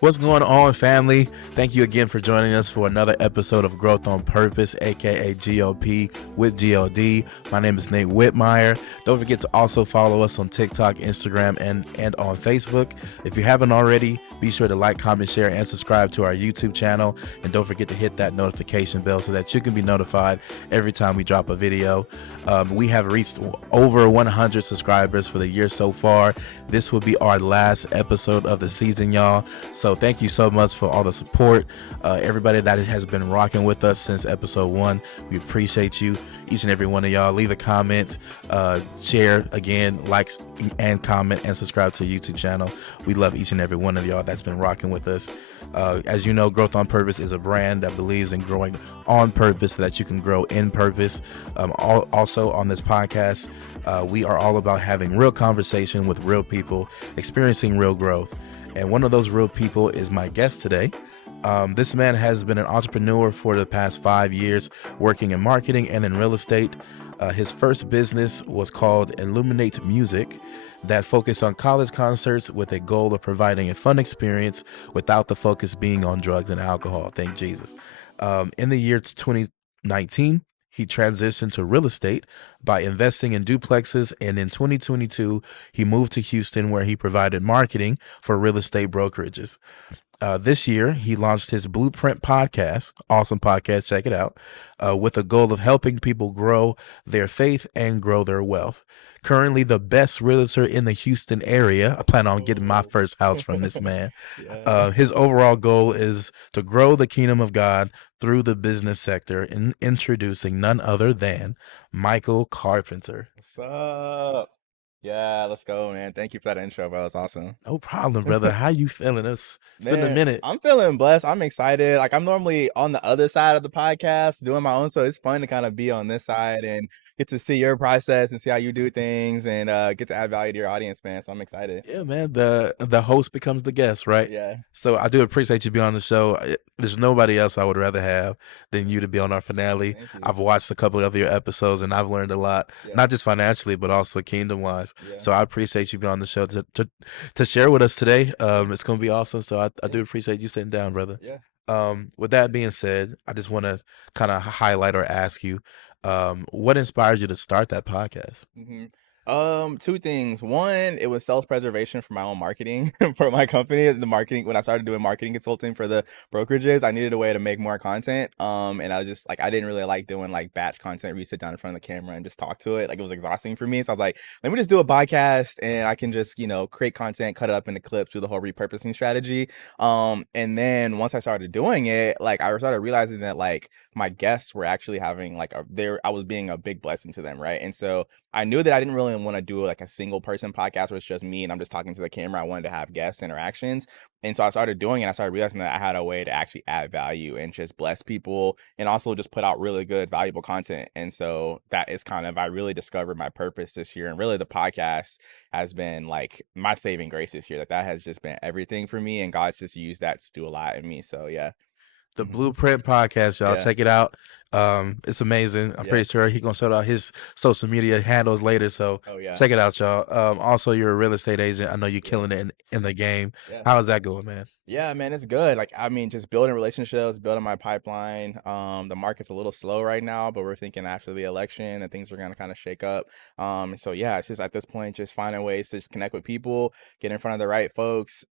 What's going on, family? Thank you again for joining us for another episode of Growth on Purpose, aka GOP with GLD. My name is Nate Whitmire. Don't forget to also follow us on TikTok, Instagram, and on Facebook. If you haven't already, be sure to like, comment, share, and subscribe to our YouTube channel. And don't forget to hit that notification bell so that you can be notified every time we drop a video. We have reached over 100 subscribers for the year so far. This will be our last episode of the season, y'all. So thank you so much for all the support. Everybody that has been rocking with us since episode 1. We appreciate you, each and every one of y'all. Leave a comment, share again, like and comment, and subscribe to the YouTube channel. We love each and every one of y'all that's been rocking with us. As you know, Growth on Purpose is a brand that believes in growing on purpose so that you can grow in purpose. Also on this podcast, we are all about having real conversation with real people, experiencing real growth. And one of those real people is my guest today. This man has been an entrepreneur for the past 5 years, working in marketing and in real estate. His first business was called Illuminate Music, that focused on college concerts with a goal of providing a fun experience without the focus being on drugs and alcohol. Thank Jesus. In the year 2019, he transitioned to real estate by investing in duplexes, and in 2022, he moved to Houston, where he provided marketing for real estate brokerages. This year, he launched his Blueprint podcast, awesome podcast, check it out, with a goal of helping people grow their faith and grow their wealth. Currently the best realtor in the Houston area. I plan on getting my first house from this man. Yeah. His overall goal is to grow the kingdom of God through the business sector, in introducing none other than Michael Carpenter. What's up? Yeah, let's go, man. Thank you for that intro, bro. That's awesome. No problem, brother. How you feeling? It's been a Man, minute. I'm feeling blessed. I'm excited. Like, I'm normally on the other side of the podcast doing my own, so it's fun to kind of be on this side and get to see your process and see how you do things and get to add value to your audience, man. So I'm excited. Yeah, man. The host becomes the guest, right? Yeah. So I do appreciate you being on the show. There's nobody else I would rather have than you to be on our finale. Thank you. I've watched a couple of your episodes and I've learned a lot, Yeah. not just financially, but also kingdom wise. Yeah. So I appreciate you being on the show to share with us today. It's going to be awesome. So I do appreciate you sitting down, brother. Yeah. With that being said, I just want to kind of highlight or ask you, what inspired you to start that podcast? Two things. One, it was self-preservation for my own marketing for my company. The marketing, when I started doing marketing consulting for the brokerages, I needed a way to make more content. And I was just like, I didn't really like doing like batch content where you sit down in front of the camera and just talk to it. Like, it was exhausting for me. So I was like, let me just do a podcast and I can just, create content, cut it up into clips, do the whole repurposing strategy. And then once I started doing it, like, I started realizing that like my guests were actually having like I was being a big blessing to them, right? And so I knew that I didn't really want to do like a single person podcast where it's just me and I'm just talking to the camera. I wanted to have guest interactions. And so I started doing it. I started realizing that I had a way to actually add value and just bless people and also just put out really good, valuable content. And so that is I really discovered my purpose this year. And really the podcast has been like my saving grace this year. That has just been everything for me. And God's just used that to do a lot in me. So yeah. The Blueprint podcast, y'all. Yeah. Check it out. It's amazing. I'm Yeah. pretty sure he's gonna shout out his social media handles later. So Oh yeah. check it out, y'all. Also, you're a real estate agent. I know you're killing it in the game. Yeah. How's that going, man? Yeah, man, it's good. Like, I mean, just building relationships, building my pipeline. The market's a little slow right now, but we're thinking after the election that things are gonna kind of shake up. And so yeah, it's just at this point, just finding ways to just connect with people, get in front of the right folks.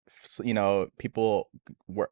People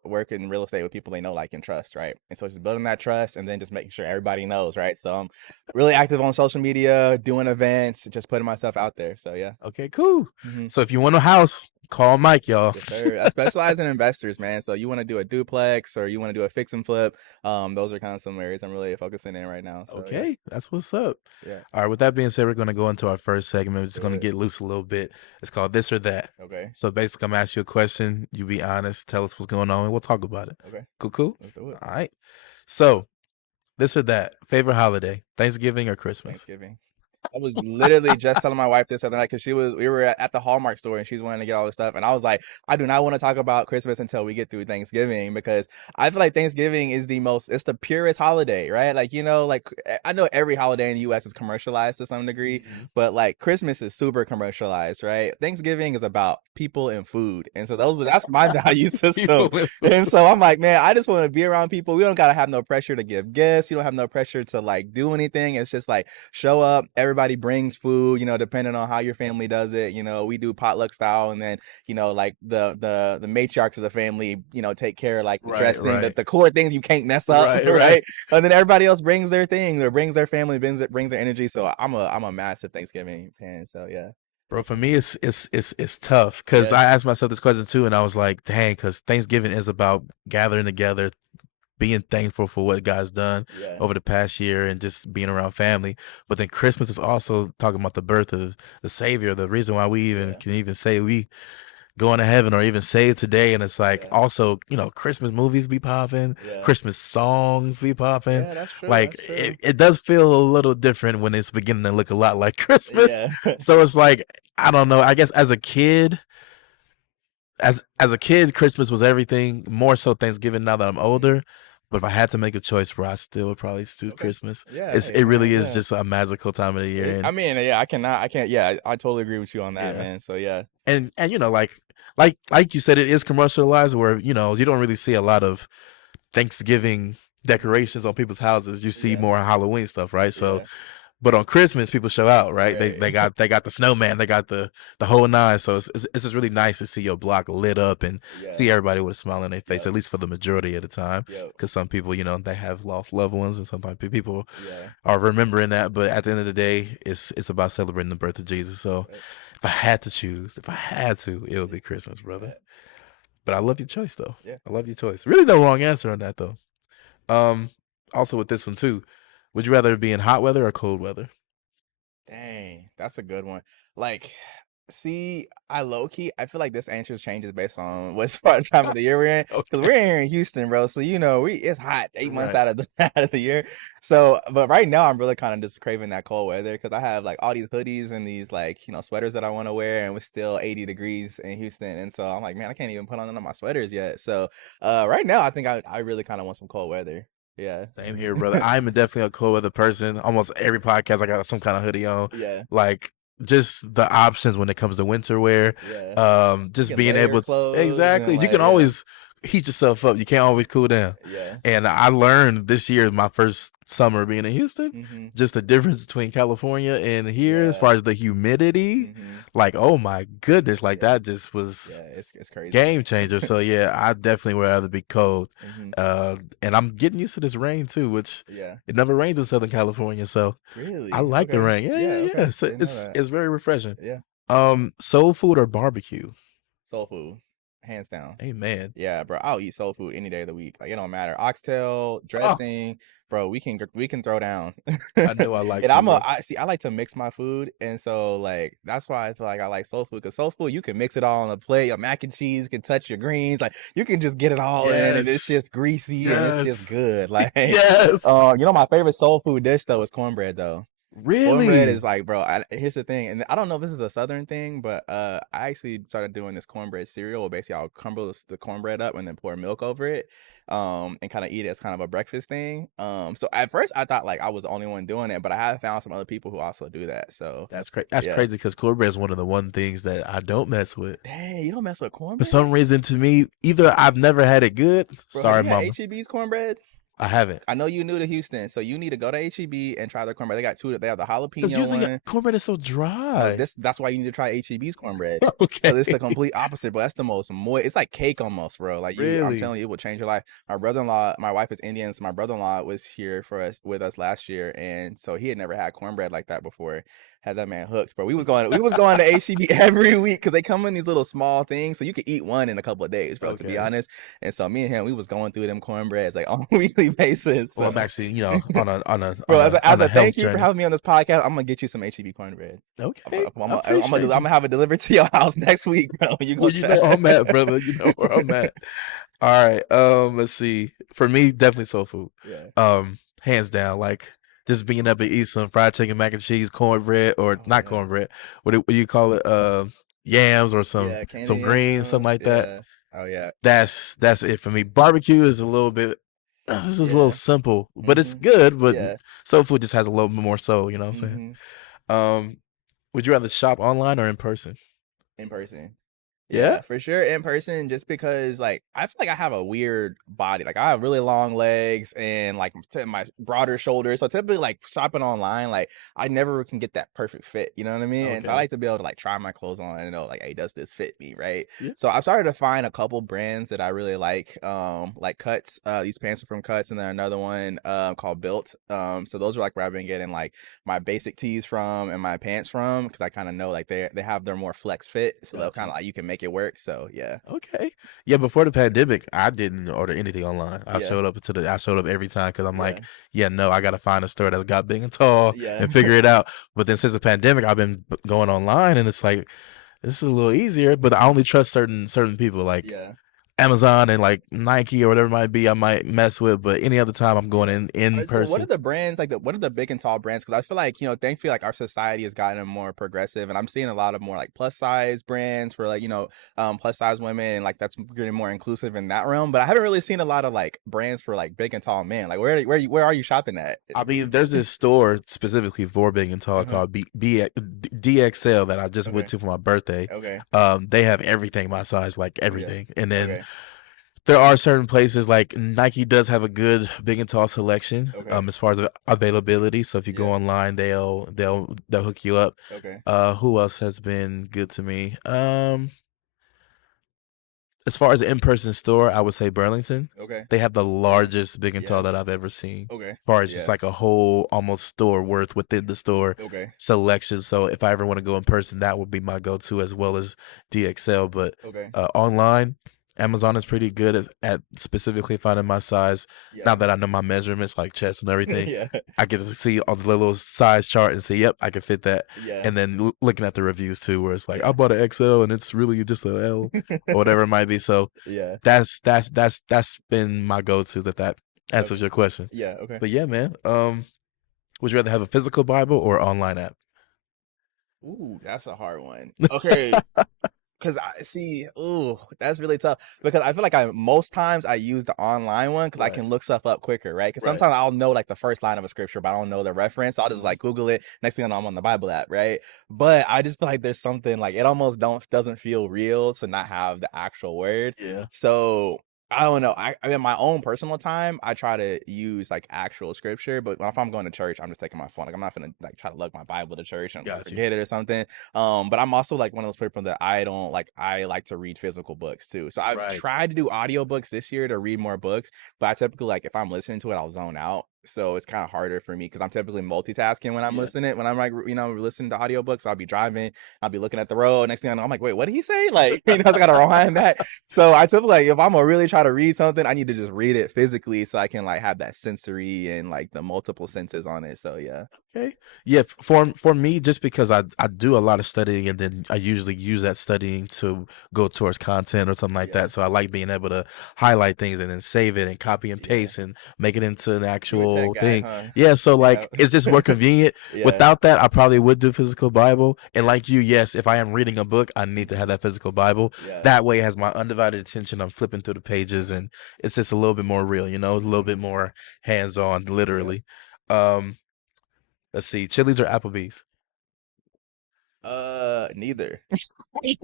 work in real estate with people they know, like, and trust, right? And so just building that trust, and then just making sure everybody knows, right? So I'm really active on social media, doing events, just putting myself out there. So yeah. Okay, cool. So if you want a house, call Mike, y'all. Yes, sir. I specialize in investors, man. So you want to do a duplex or you want to do a fix and flip. Those are kind of some areas I'm really focusing in right now. So, Okay, that's what's up. Yeah. All right, with that being said, we're going to go into our first segment. We're just going to Good. get loose a little bit. It's called This or That. Okay. So basically, I'm going to ask you a question. You be honest. Tell us what's going on, and we'll talk about it. Okay. Cool? Let's do it. All right. So, this or that. Favorite holiday, Thanksgiving or Christmas? Thanksgiving. I was literally just telling my wife this other night because we were at the Hallmark store and she's wanting to get all this stuff. And I was like, I do not want to talk about Christmas until we get through Thanksgiving because I feel like Thanksgiving is it's the purest holiday, right? Like, like I know every holiday in the US is commercialized to some degree, Mhm. but like Christmas is super commercialized, right? Thanksgiving is about people and food. And so that's my value system. People with And so I'm like, man, I just want to be around people. We don't got to have no pressure to give gifts. You don't have no pressure to like do anything. It's just like, show up, everybody brings food, depending on how your family does it. We do potluck style, and then like the matriarchs of the family, take care of like the right, dressing, right, the core things you can't mess up, right, right. right? And then everybody else brings their thing or brings their family, brings their energy. So I'm a massive Thanksgiving fan. So yeah. Bro, for me, it's tough because Yeah. I asked myself this question too, and I was like, dang, because Thanksgiving is about gathering together, being thankful for what God's done Yeah. over the past year, and just being around family. But then Christmas is also talking about the birth of the Savior, the reason why we even Yeah. can even say we going to heaven or even saved today. And it's like Yeah. also, Christmas movies be popping, Yeah. Christmas songs be popping. Yeah, that's true. Like That's true. it does feel a little different when it's beginning to look a lot like Christmas. Yeah. So it's like, I don't know. I guess as a kid, as a kid, Christmas was everything. More so Thanksgiving now that I'm Mhm. older. But if I had to make a choice, bro, I still would probably choose Okay. Christmas. Yeah. It Hey, man. really is Yeah. just a magical time of the year, I and mean, yeah, I can't. Yeah, I totally agree with you on that, yeah, man. So yeah. and like you said, it is commercialized where you don't really see a lot of Thanksgiving decorations on people's houses. You see Yeah. more Halloween stuff, right? So, Yeah. but on Christmas, people show out, right? They Right. they got they got the snowman, they got the whole nine. So it's just really nice to see your block lit up and Yeah. see everybody with a smile on their face, Yep. at least for the majority of the time. Yep. Because some people, they have lost loved ones, and sometimes people Yeah. are remembering that. But at the end of the day, it's about celebrating the birth of Jesus. So Yep. if I had to choose, if I had to, it would Yeah. be Christmas, brother. Right. But I love your choice, though. Yeah. I love your choice. Really, no wrong answer on that, though. Um, Also with this one too, would you rather be in hot weather or cold weather? Dang, that's a good one. Like, see, I low key, I feel like this answer changes based on what part of time of the year we're in. Because Okay. we're here in Houston, bro. So it's hot 8 months Right. out of the out of the year. So, but right now I'm really kind of just craving that cold weather because I have like all these hoodies and these like sweaters that I want to wear, and it's still 80 degrees in Houston, and so I'm like, man, I can't even put on none of my sweaters yet. So, right now I think I really kind of want some cold weather. Yeah. Same here, brother. I'm definitely a cold weather person. Almost every podcast I got some kind of hoodie on. Yeah. Like just the options when it comes to winter wear. Yeah. You Just can being layer able to clothes and exactly. You like can always heat yourself up. You can't always cool down. yeah. And I learned this year, my first summer being in Houston, Mm-hmm. just the difference between California and here as Yeah. far as the humidity. Mm-hmm. Like, oh my goodness, like Yeah. that just was Yeah. It's crazy. game changer. So yeah, I definitely would rather be cold. Mm-hmm. And I'm getting used to this rain too, which Yeah. it never rains in Southern California. So I Really? like the Okay. rain. Yeah, Yeah. yeah, Okay. yeah. So Didn't know that. it's very refreshing. Yeah. Soul food or barbecue? Soul food, hands down. Amen. Yeah, bro. I'll eat soul food any day of the week. Like it don't matter. Oxtail, Oh, dressing, bro. We can throw down. I know I like And you, bro. I see. I like to mix my food, and so like that's why I feel like I like soul food because soul food you can mix it all on a plate. Your mac and cheese can touch your greens. Like you can just get it all in, and it's Yes. just greasy and it's just Yes. good. Like, Yes. my favorite soul food dish though is cornbread though. Cornbread is Really? like, bro, here's the thing, and I don't know if this is a southern thing, but I actually started doing this cornbread cereal. Where basically, I'll crumble the cornbread up and then pour milk over it, and kind of eat it as kind of a breakfast thing. So at first I thought like I was the only one doing it, but I have found some other people who also do that. So That's crazy. That's yeah, crazy because cornbread is one of the one things that I don't mess with. dang, you don't mess with For cornbread, some reason, to me, either I've never had it good. bro. Have Sorry, you had mama. HEB's cornbread? I haven't. I know you're new to Houston, so you need to go to HEB and try their cornbread. They got two. They have the Because jalapeno usually one. cornbread is so No, dry. that's why you need to try HEB's cornbread. Okay. Because it's the complete opposite, but that's the most moist. It's like cake almost, bro. Like I'm Really? telling you, it will change your life. My wife is Indian, so my brother-in-law was here with us last year, and so he had never had cornbread like that before. Had that man hooked, bro. We was going to HEB every week because they come in these little small things, so you could eat one in a couple of days, bro. To be Okay. honest, and so me and him, we was going through them cornbreads like on a weekly basis. Well, I'm So, actually, on bro, a as a health thank you for journey. having me on this podcast, I'm gonna get you some HEB cornbread. Okay, I I'm appreciate you. gonna have it delivered to your house next week, bro. You Well, gonna you try? know where I'm at, brother. You know where I'm at. All right. Let's see. For me, definitely soul food. Yeah. Hands down. Like just being able to eat some fried chicken, mac and cheese, cornbread, or Oh not yeah. cornbread. What do you call it? Yams or Yeah, some candy greens, something yams. like that. Yeah. Oh yeah. That's it for me. Barbecue is a little bit. This is a little Yeah. simple, but it's Mhm. good. But Yeah. soul food just has a little bit more soul. You know what I'm saying? Mhm. Um, would you rather shop online or in person? In person. Yeah. Yeah, for sure in person just because like I feel like I have a weird body. Like I have really long legs and like my broader shoulders. So typically like shopping online, like I never can get that perfect fit. You know what I mean? And so I Okay. like to be able to like try my clothes on and know like, hey, does this fit me? Right. Yeah. So I started to find a couple brands that I really like Cuts. These pants are from Cuts, and then another one called Built. So those are like where I've been getting like my basic tees from and my pants from because I kind of know like they have their more flex fit, so they'll kind Gotcha. of like you can make it work. So yeah, Okay. Yeah, before the pandemic, I didn't order anything online. yeah, I showed up every time because I'm yeah, like, yeah, no, I gotta find a store that's got big and tall yeah, and figure it out. But then since the pandemic, I've been going online, and it's like this is a little easier. But I hmm, only trust certain people, like yeah. Amazon and like Nike or whatever it might be. I might mess with, but any other time, I'm going Yeah. in So what are person. the brands like what are the big and tall brands? Because I feel like, thankfully like our society has gotten more progressive and I'm seeing a lot of more like plus size brands for like, plus size women and like that's getting more inclusive in that realm. But I haven't really seen a lot of like brands for like big and tall men. Like where are you shopping at? I mean, there's this store specifically for big and tall Uh-huh. called DXL that I just went Okay. to for my birthday. Okay. They have everything my size, like Okay. everything. And then Okay. there are certain places like Nike does have a good big and tall selection, Okay. as far as availability. So if you go Yeah. online, they'll hook you up. Okay. Who else has been good to me? As far as in person store, I would say Burlington. Okay. They have the largest big and tall Yeah. that I've ever seen. Okay. As far as just Yeah. like a whole almost store worth within the store Okay. selection. So if I ever want to go in person, that would be my go to as well as DXL. But Okay. online, Amazon is pretty good at specifically finding my size. Now Yeah. that I know my measurements, like chest and everything, Yeah. I get to see all the little size chart and say, yep, I can fit that. Yeah. And then looking at the reviews too, where it's like, I Yeah. bought an XL and it's really just a L or whatever it might be. So Yeah. that's been my go to if that answers Okay. your question. Yeah. Okay. But yeah, man. Would you rather have a physical Bible or online app? Ooh, that's a hard one. Okay. Cause I see, ooh, that's really tough because I feel like most times I use the online one because I Right, can look stuff up quicker, right? Because right. sometimes I'll know like the first line of a scripture, but I don't know the reference. So I'll just Mhm. like Google it. Next thing I know, I'm on the Bible app, right? But I just feel like there's something like it almost doesn't feel real to not have the actual word. Yeah, So I don't know. I mean, my own personal time, I try to use like actual scripture, but if I'm going to church, I'm just taking my phone. Like I'm not gonna like try to lug my Bible to church and like got you. forget it or something. But I'm also like one of those people that I don't like I like to read physical books too. So I've Right. tried to do audiobooks this year to read more books, but I typically like if I'm listening to it, I'll zone out. So it's kind of harder for me because I'm typically multitasking when I'm Yeah. listening. When I'm like, listening to audiobooks, so I'll be driving, I'll be looking at the road. Next thing I know, I'm like, wait, what did he say? Like, I gotta rewind back. So I typically like if I'm gonna really try to read something, I need to just read it physically so I can like have that sensory and like the multiple senses on it. So yeah. Okay. Yeah, for me, just because I do a lot of studying and then I usually use that studying to go towards content or something like Yeah. that. So I like being able to highlight things and then save it and copy and Yeah. paste and make it into an You a tech actual guy, thing. huh? Yeah, so Yeah. like it's just more convenient. Yeah. Without that, I probably would do physical Bible. And Yeah. like you, yes, if I am reading a book, I need to have Mhm. that physical Bible. Yeah. That way it has my undivided attention. I'm flipping through the pages Mhm. and it's just a little bit more real, it's a little bit Mhm. more hands-on, Yeah. literally. Um, let's see, Chili's or Applebee's? Neither. Like,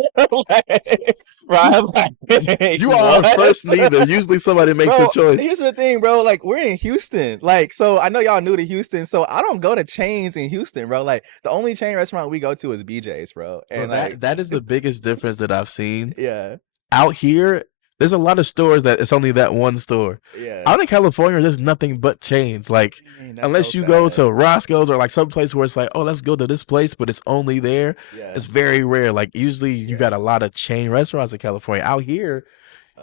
bro, I'm like, You are our what? first neither. Usually somebody makes the Bro, choice. here's the thing, bro. Like, we're in Houston. Like, so I know y'all new to Houston, so I don't go to chains in Houston, bro. Like, the only chain restaurant we go to is BJ's, bro. Bro, And like, that is the biggest difference that I've seen. yeah, Out here, there's a lot of stores that it's only that one store. yeah. Out in California, there's nothing but chains. Like, Dang, that's so unless you go sad. to Roscoe's or like some place where it's like, oh, let's go to this place, but it's only there. Yeah, It's very rare. Like, usually you yeah. got a lot of chain restaurants in California. Out here,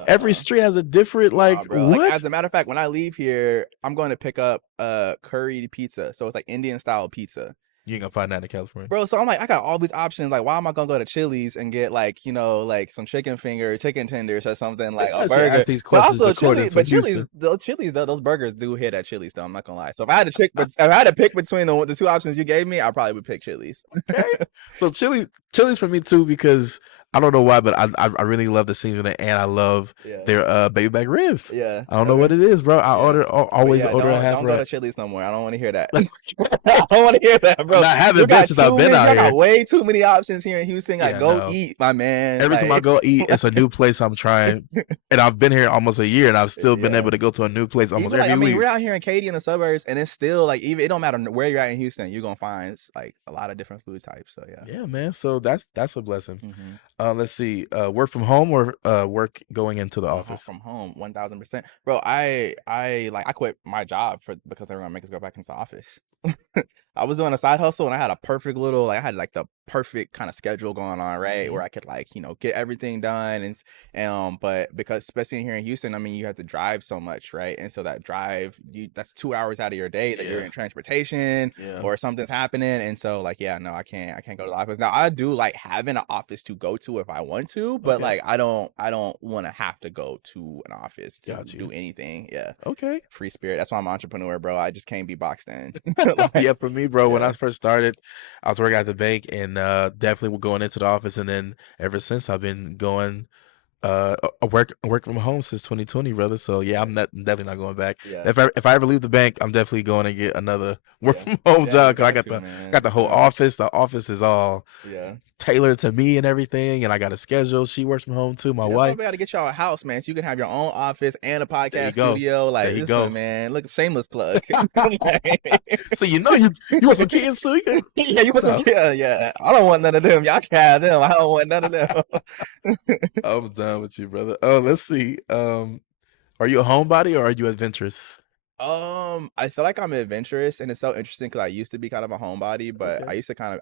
every Uh-uh. street has a different, Nah, like, bro. Like, what? as a matter of fact, when I leave here, I'm going to pick up curry pizza. So it's like Indian style pizza. You ain't gonna find that in California. Bro, so I'm like, I got all these options. Like, why am I gonna go to Chili's and get like, like some chicken finger, chicken tenders, or something like a I should burger? ask these But questions also according Chili, to but Chili's, Houston. those burgers do hit at Chili's though. I'm not gonna lie. So if I had to pick, but if I had to pick between the two options you gave me, I probably would pick Chili's. Okay. So Chili's for me too because I don't know why, but I really love the seasoning and I love Yeah, their baby back ribs. yeah, I don't know what okay, it is, bro. yeah. But Always yeah, order a half don't go rack. to Chili's no more. I don't want to hear that. I don't want to hear that, bro. I You haven't been got since I've too been many. out Y'all here. got way too many options here in Houston. Like, Yeah, go no. eat, my man. Every time I Like, go eat, it's a new place I'm trying, and I've been here almost a year, and I've still been yeah. able to go to a new place almost Even like, I every mean, week. we're out here in Katy in the suburbs, and it's still like, even it don't matter where you're at in Houston, you're gonna find like a lot of different food types. So yeah. Yeah, man. So that's a blessing. Mm-hmm. Let's see. Work from home or work going into the office? From home, 1000%, bro. I quit my job because they were gonna make us go back into the office. I was doing a side hustle and I had a perfect little, like, I had like the perfect kind of schedule going on, right? Where I could like, get everything done. But because especially here in Houston, I mean, you have to drive so much, right? And so that drive, that's 2 hours out of your day that you're in transportation Yeah. or something's happening. And so like, yeah, no, I can't go to the office. Now I do like having an office to go to if I want to, but Okay. like, I don't want to have to go to an office to Got you. do anything. Yeah. Okay. Free spirit. That's why I'm an entrepreneur, bro. I just can't be boxed in. Yeah, for me, bro, when Yeah. I first started, I was working at the bank and definitely going into the office. And then ever since, I've been going work from home since 2020, brother. So yeah, I'm definitely not going back. Yeah. If I ever leave the bank, I'm definitely going to get another work Yeah. from home Yeah, job you because I got got to, the man. got the whole office. The office is all Yeah. tailored to me and everything, and I got a schedule. She works from home too. My See, that's why wife. we got to get y'all a house, man, so you can have your own office and a There you podcast go. studio. Like, There you listen, go. man, look, shameless plug. So you want some kids too? Yeah, you want some No. kids? Yeah, I don't want none of them. Y'all can have them. I don't want none of them. I'm done with you, brother. Oh, let's see. Are you a homebody or are you adventurous? I feel like I'm adventurous, and it's so interesting because I used to be kind of a homebody, but Okay.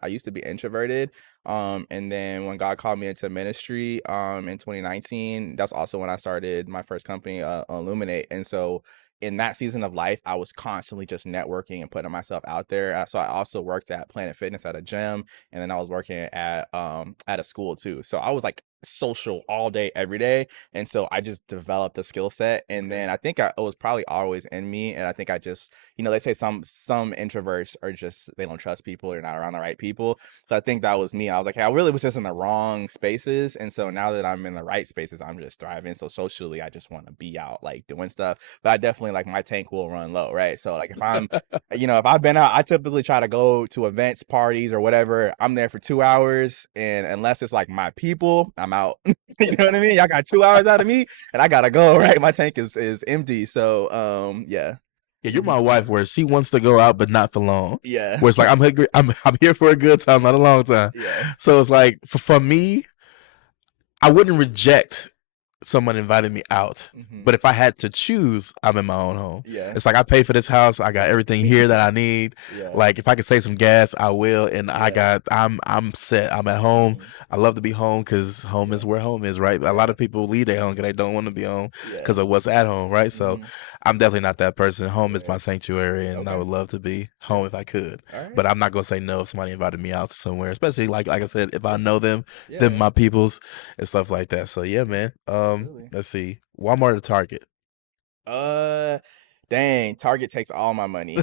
I used to be introverted. And then when God called me into ministry, in 2019, that's also when I started my first company, Illuminate. And so in that season of life, I was constantly just networking and putting myself out there. So I also worked at Planet Fitness at a gym, and then I was working at a school too. So I was like social all day, every day. And so I just developed a skill set. And then I think it was probably always in me. And I think I just, they say some introverts are just, they don't trust people, they're not around the right people. So I think that was me. I was like, hey, I really was just in the wrong spaces. And so now that I'm in the right spaces, I'm just thriving. So socially, I just want to be out like doing stuff. But I definitely, like, my tank will run low, right? So like if I'm, if I've been out, I typically try to go to events, parties, or whatever. I'm there for 2 hours. And unless it's like my people, I'm out. You know what I mean? Y'all got 2 hours out of me and I gotta go, right? My tank is empty. So yeah. Yeah, you're my wife where she wants to go out but not for long. Yeah. Where it's like I'm here for a good time, not a long time. Yeah. So it's like for me, I wouldn't reject someone invited me out. But if I had to choose, I'm in my own home. Yeah. It's like I pay for this house. I got everything here that I need. Yeah. Like if I could save some gas, I will. And I'm set. I'm at home. I love to be home because home is where home is, right? A lot of people leave their home because they don't want to be home because of what's at home, right? So I'm definitely not that person. Home is my sanctuary, and I would love to be home if I could. But I'm not gonna say no if somebody invited me out to somewhere, especially like I said, if I know them, my peoples and stuff like that. So yeah, man. Let's see. Walmart or Target? Dang, Target takes all my money.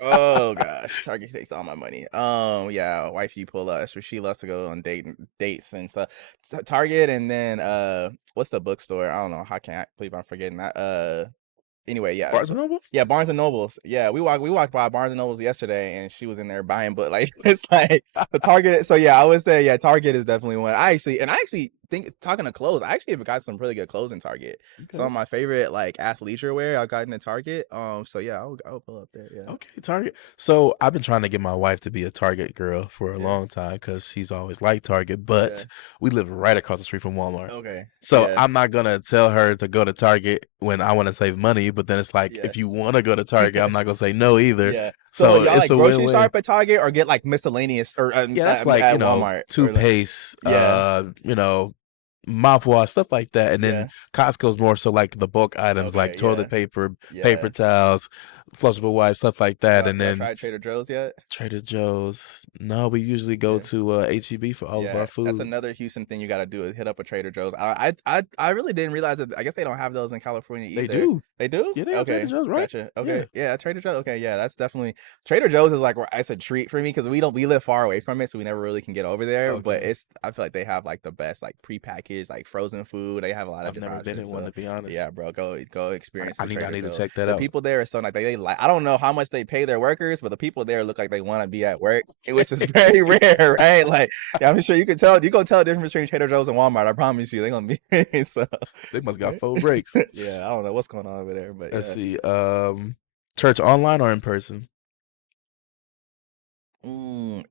Oh gosh, Target takes all my money. Yeah, wifey pull up. She loves to go on dates and stuff. Target, and then what's the bookstore? I don't know. How can I believe I'm forgetting that? Anyway, yeah. Barnes and Noble? Yeah, Barnes and Nobles. Yeah, we walked by Barnes and Nobles yesterday, and she was in there buying, but like it's like the Target. So yeah, I would say Target is definitely one. I actually think, talking to clothes, I actually have got some really good clothes in Target. Okay. Some of my favorite like athleisure wear I got in the Target. So yeah, I would pull up there. Yeah. Okay, Target. So I've been trying to get my wife to be a Target girl for a long time because she's always liked Target, but we live right across the street from Walmart. Okay. So I'm not gonna tell her to go to Target when I want to save money, but then it's like if you want to go to Target, I'm not gonna say no either. Yeah. So y'all it's like a grocery win-win. shop at Target or get like miscellaneous or That's like at Walmart toothpaste, mouthwash, stuff like that. And then Costco's more so like the bulk items like toilet paper, paper towels, Flushable wipes, stuff like that, and Y'all then tried Trader Joe's yet? Trader Joe's. No, we usually go Yeah. to HEB for all of Yeah, our that's food. another Houston thing you got to do is hit up a Trader Joe's. I really didn't realize that. I guess they don't have those in California They either. do. They do? Yeah, they have Trader Okay, Joe's, right? gotcha. Yeah. Okay, yeah, Trader Joe's. Okay, yeah, that's definitely Trader Joe's is like it's a treat for me because we live far away from it, so we never really can get over there. But Okay. I feel like they have like the best like prepackaged like frozen food. They have a lot of I've never different been options. in one, So to be honest. yeah, bro, go experience the I Trader need to Joe's. check that The out. people there are so like they like I don't know how much they pay their workers, but the people there look like they want to be at work, which is very rare, right? Like yeah, I'm sure you can tell. You gonna tell the difference between Trader Joe's and Walmart. I promise you, they're gonna be so. They must got full breaks. Yeah, I don't know what's going on over there, but Let's yeah. see. Church online or in person? Yeah.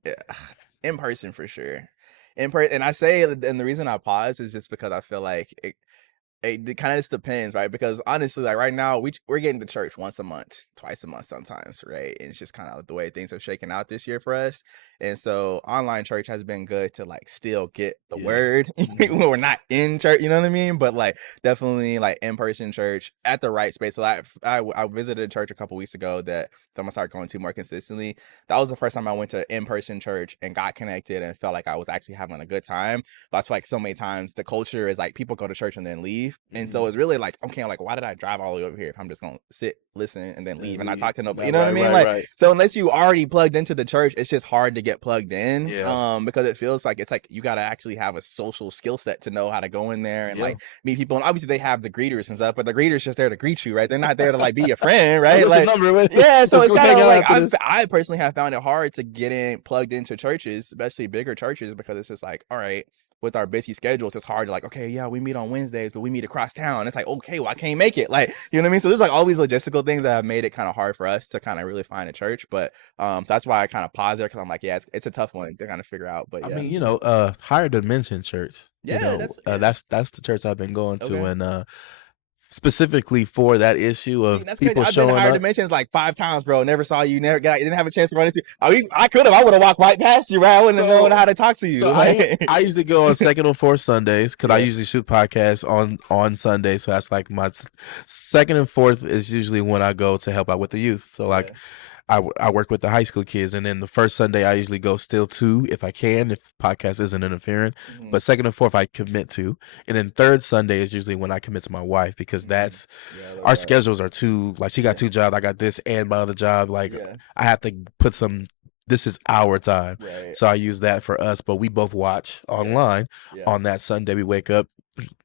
In person for sure. In person, and I say, and the reason I pause is just because I feel like it kind of just depends, right? Because honestly, like right now, we're getting to church once a month, twice a month sometimes, right? And it's just kind of the way things have shaken out this year for us. And so online church has been good to like still get the Yeah. word when we're not in church, you know what I mean? But like definitely like in-person church at the right space. So I visited a church a couple weeks ago that I'm gonna start going to more consistently. That was the first time I went to in-person church and got connected and felt like I was actually having a good time. But I feel like so many times the culture is like people go to church and then leave. And so it's really like, okay, like, why did I drive all the way over here if I'm just gonna sit, listen, and then leave and not talk to nobody? You know what I mean? Like, so unless you already plugged into the church, it's just hard to get plugged in. Yeah. Because it feels like it's like you gotta actually have a social skill set to know how to go in there and Yeah. like meet people. And obviously they have the greeters and stuff, but the greeters just there to greet you, right? They're not there to like be your friend, right? What's your Like, number, man? yeah. So Let's it's go kind hang of out like after this. I personally have found it hard to get in plugged into churches, especially bigger churches, because it's just like, all right, with our busy schedules, it's hard to like, okay, yeah, we meet on Wednesdays, but we meet across town. It's like, okay, well, I can't make it. Like, you know what I mean? So there's like all these logistical things that have made it kind of hard for us to kind of really find a church. But that's why I kind of pause there because I'm like, yeah, it's a tough one to kind of figure out. But yeah. I mean, Higher Dimension Church. Yeah, That's the church I've been going to, okay. and specifically for that issue I of mean, that's crazy. people I've been to showing Higher up. Dimensions like 5 times, bro. Never saw you. Never got. You didn't have a chance to run into. I mean, I could have. I would have walked right past you, right? I wouldn't have known how to talk to you. So I usually go on second or fourth Sundays because I Yeah. usually shoot podcasts on Sundays. So that's like my second and fourth is usually when I go to help out with the youth. So like I work with the high school kids, and then the first Sunday I usually go still two if I can, if podcast isn't interfering. But second and fourth I commit to, and then third Sunday is usually when I commit to my wife because that's our schedules are too like she got two jobs, I got this and my other job. Like I have to put some. This is our time, so I use that for us. But we both watch online on that Sunday. We wake up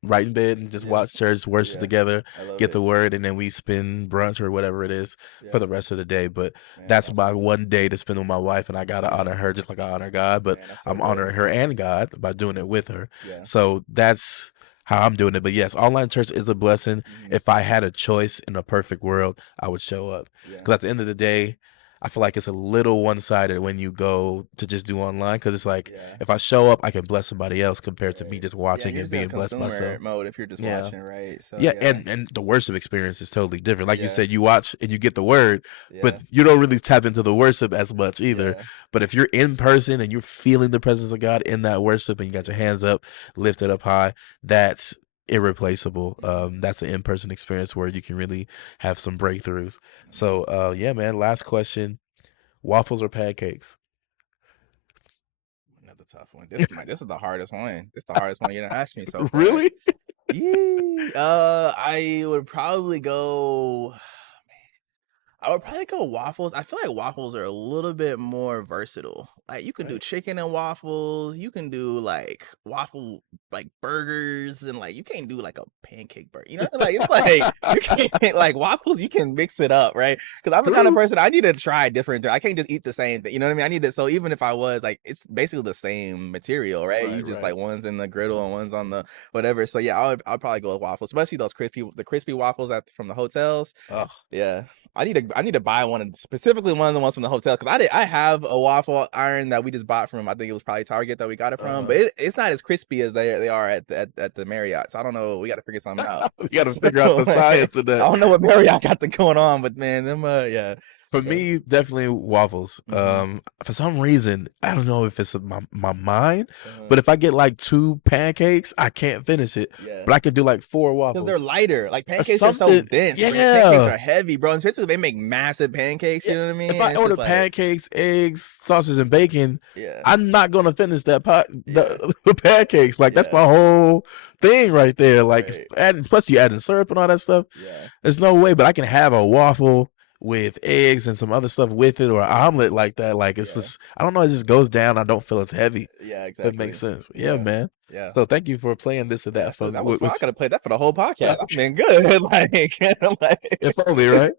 right in bed and just watch church, worship together, get the word, and then we spend brunch or whatever it is for the rest of the day. But that's my one day to spend with my wife, and I gotta honor her just like I honor God. But I'm honoring her and God by doing it with her. So that's how I'm doing it. But yes, online church is a blessing. If I had a choice in a perfect world, I would show up. Because at the end of the day, I feel like it's a little one-sided when you go to just do online because it's like if I show up, I can bless somebody else compared to me just watching and being blessed myself. Mode if you're just watching, right? So and the worship experience is totally different. Like you said, you watch and you get the word, but you don't really tap into the worship as much either. But if you're in person and you're feeling the presence of God in that worship and you got your hands up, lifted up high, that's irreplaceable. That's an in-person experience where you can really have some breakthroughs. So yeah, man, last question. Waffles or pancakes? Another tough one. This is the hardest one. This is the hardest one you're gonna ask me so far. Really? Yeah. I would probably go waffles. I feel like waffles are a little bit more versatile. Like you can do chicken and waffles. You can do like waffle like burgers, and like you can't do like a pancake burger. You know, like it's like you can't like waffles. You can mix it up, right? Because I'm the kind of person I need to try different things. I can't just eat the same thing. You know what I mean? I need to. So even if I was like, it's basically the same material, right? You just like one's in the griddle and one's on the whatever. So yeah, I'll probably go with waffles, especially those crispy waffles from the hotels. Oh yeah. I need to buy specifically one of the ones from the hotel because I have a waffle iron that we just bought from. I think it was probably Target that we got it from, but it's not as crispy as they are at the Marriott. So I don't know. We got to figure something out. We got to figure out the science of that. I don't know what Marriott got going on, but man, them yeah. For Right. me, definitely waffles. Mm-hmm. For some reason, I don't know if it's my mind, Uh-huh. but if I get like two pancakes, I can't finish it. Yeah. But I could do like four Because they're waffles lighter. Like or pancakes are so something. dense. Pancakes Yeah. are heavy, bro. Especially they make massive pancakes. Yeah. You know what I If mean? I And it's order just like, pancakes, eggs, sausage, and bacon, yeah, I'm not gonna finish that pot yeah, the pancakes. Like that's yeah, my whole thing right there. Like right, plus you adding syrup and all that stuff. yeah, There's no way, but I can have a waffle with eggs and some other stuff with it, or an mm-hmm. omelet like that. Like it's Yeah, just I don't know, it just goes down. I don't feel it's heavy. yeah, If it makes exactly. sense. Yeah, Yeah, man. yeah. So thank you for playing this or Yeah, that so for that was fun. I which could have played that for the whole podcast. That's been good. if only, right?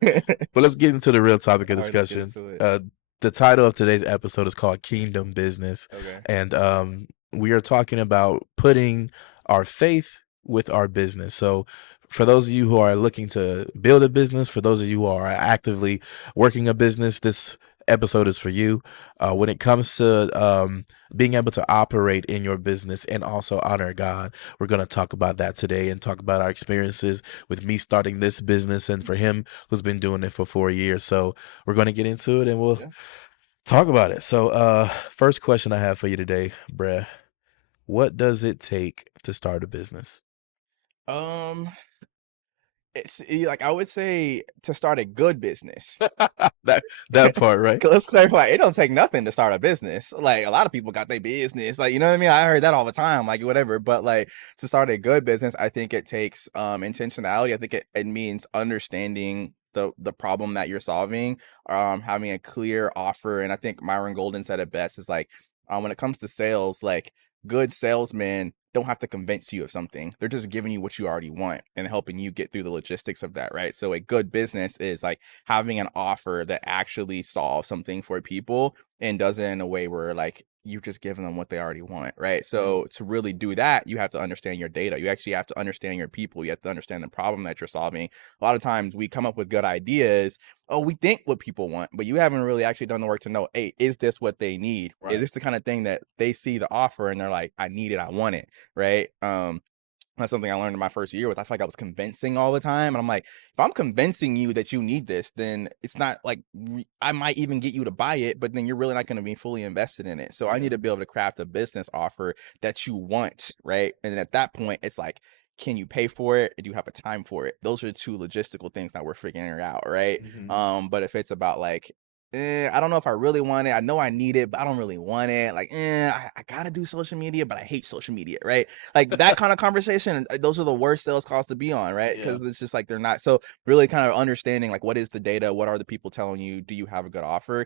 But let's get into the real topic of All right, let's get discussion. into it. The title of today's episode is called Kingdom Business. Okay. And we are talking about putting our faith with our business. So for those of you who are looking to build a business, for those of you who are actively working a business, this episode is for you. When it comes to being able to operate in your business and also honor God, we're going to talk about that today and talk about our experiences with me starting this business and for him who's been doing it for 4 years. So we're going to get into it and we'll Yeah. talk about it. So first question I have for you today, Brett, what does it take to start a business? Um, like I would say to start a good business. that that part, right? Let's clarify. It don't take nothing to start a business. Like a lot of people got their business. Like you know what I mean. I heard that all the time. Like whatever. But like to start a good business, I think it takes intentionality. I think it means understanding the problem that you're solving. Having a clear offer. And I think Myron Golden said it best. Is like when it comes to sales, like good salesmen don't have to convince you of something. They're just giving you what you already want and helping you get through the logistics of that, right? So a good business is like having an offer that actually solves something for people and does it in a way where like you're just giving them what they already want, right? So to really do that, you have to understand your data. You actually have to understand your people. You have to understand the problem that you're solving. A lot of times we come up with good ideas. Oh, we think what people want, but you haven't really actually done the work to know, hey, is this what they need? Is Right. this the kind of thing that they see the offer and they're like, I need it, I want it, right? That's something I learned in my first year was I feel like I was convincing all the time. And I'm like, if I'm convincing you that you need this, then it's not like I might even get you to buy it, but then you're really not going to be fully invested in it. So I need to be able to craft a business offer that you want, right? And then at that point, it's like, can you pay for it? And do you have a time for it? Those are the two logistical things that we're figuring out, right? Mhm. But if it's about like, I don't know if I really want it. I know I need it, but I don't really want it. Like, I gotta do social media, but I hate social media, right? Like that kind of conversation. Those are the worst sales calls to be on, right? Yeah. Because it's just like they're not. So really, kind of understanding like what is the data, what are the people telling you, do you have a good offer?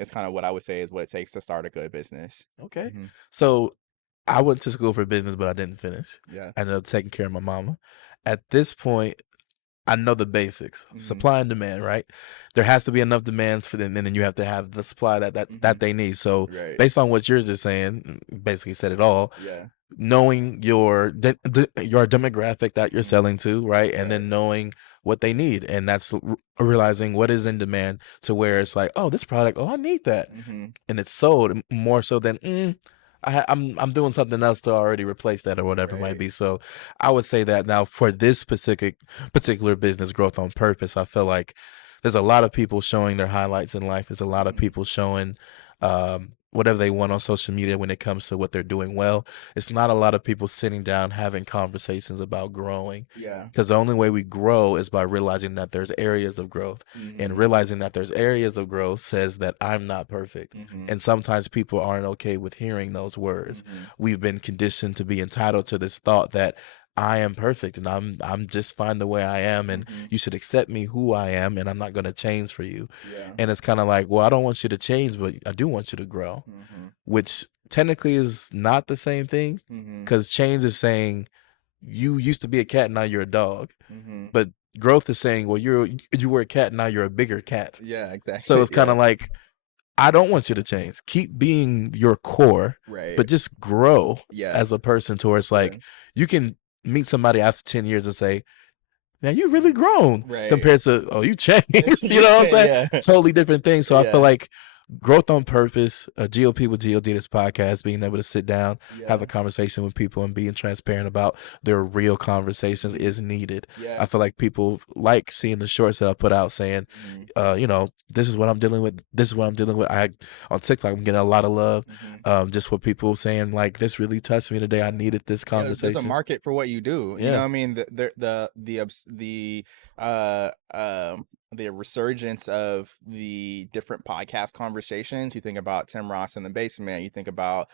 Is kind of what I would say is what it takes to start a good business. Okay. Hmm. So I went to school for business, but I didn't finish. Yeah. I ended up taking care of my mama. At this point, I know the basics, Hmm. supply and demand, right? There has to be enough demands for them, and then you have to have the supply that they need. So Right. based on what yours is saying, basically said it all. Yeah. Knowing your demographic that you're Hmm. selling to, right, and Right. then knowing what they need, and that's realizing what is in demand to where it's like, oh, this product, oh, I need that, Hmm. and it's sold more so than I'm doing something else to already replace that or whatever it might Right. be. So I would say that now for this particular business growth on purpose, I feel like there's a lot of people showing their highlights in life. There's a lot of Hmm. people showing whatever they want on social media when it comes to what they're doing well. It's not a lot of people sitting down having conversations about growing. Yeah. Because the only way we grow is by realizing that there's areas of growth. And Hmm. realizing that there's areas of growth says that I'm not perfect. Hmm. And sometimes people aren't okay with hearing those words. Hmm. We've been conditioned to be entitled to this thought that I am perfect and I'm just fine the way I am and Hmm. you should accept me who I am and I'm not going to change for you. Yeah. And it's kind of like, well, I don't want you to change, but I do want you to grow, Hmm. which technically is not the same thing Hmm. because change is saying you used to be a cat, now you're a dog. Hmm. But growth is saying, well, you were a cat, now you're a bigger cat. Yeah, So exactly. it's kind Yeah. of like, I don't want you to change. Keep being your core, Right. but just grow Yeah. as a person to where it's Yeah. like you can meet somebody after 10 years and say, now you've really grown Right. compared to, oh, you changed. You know what I'm saying? Yeah. Totally different thing. So I feel Yeah. like Growth on Purpose, GOP with GOD, this podcast, being able to sit down, have a Yeah. conversation with people and being transparent about their real conversations Mhm. is needed. I Yeah. feel like people like seeing the shorts that I put out saying, Mhm. this is what I'm dealing with. This is what I'm dealing with. On TikTok, I'm getting a lot of love, Mhm. just for people saying like, this really touched me today. I needed this Yeah, there's a conversation. market for what you do. You know Yeah. what I mean? Uh the resurgence of the different podcast conversations. You think about Tim Ross in the basement, you think about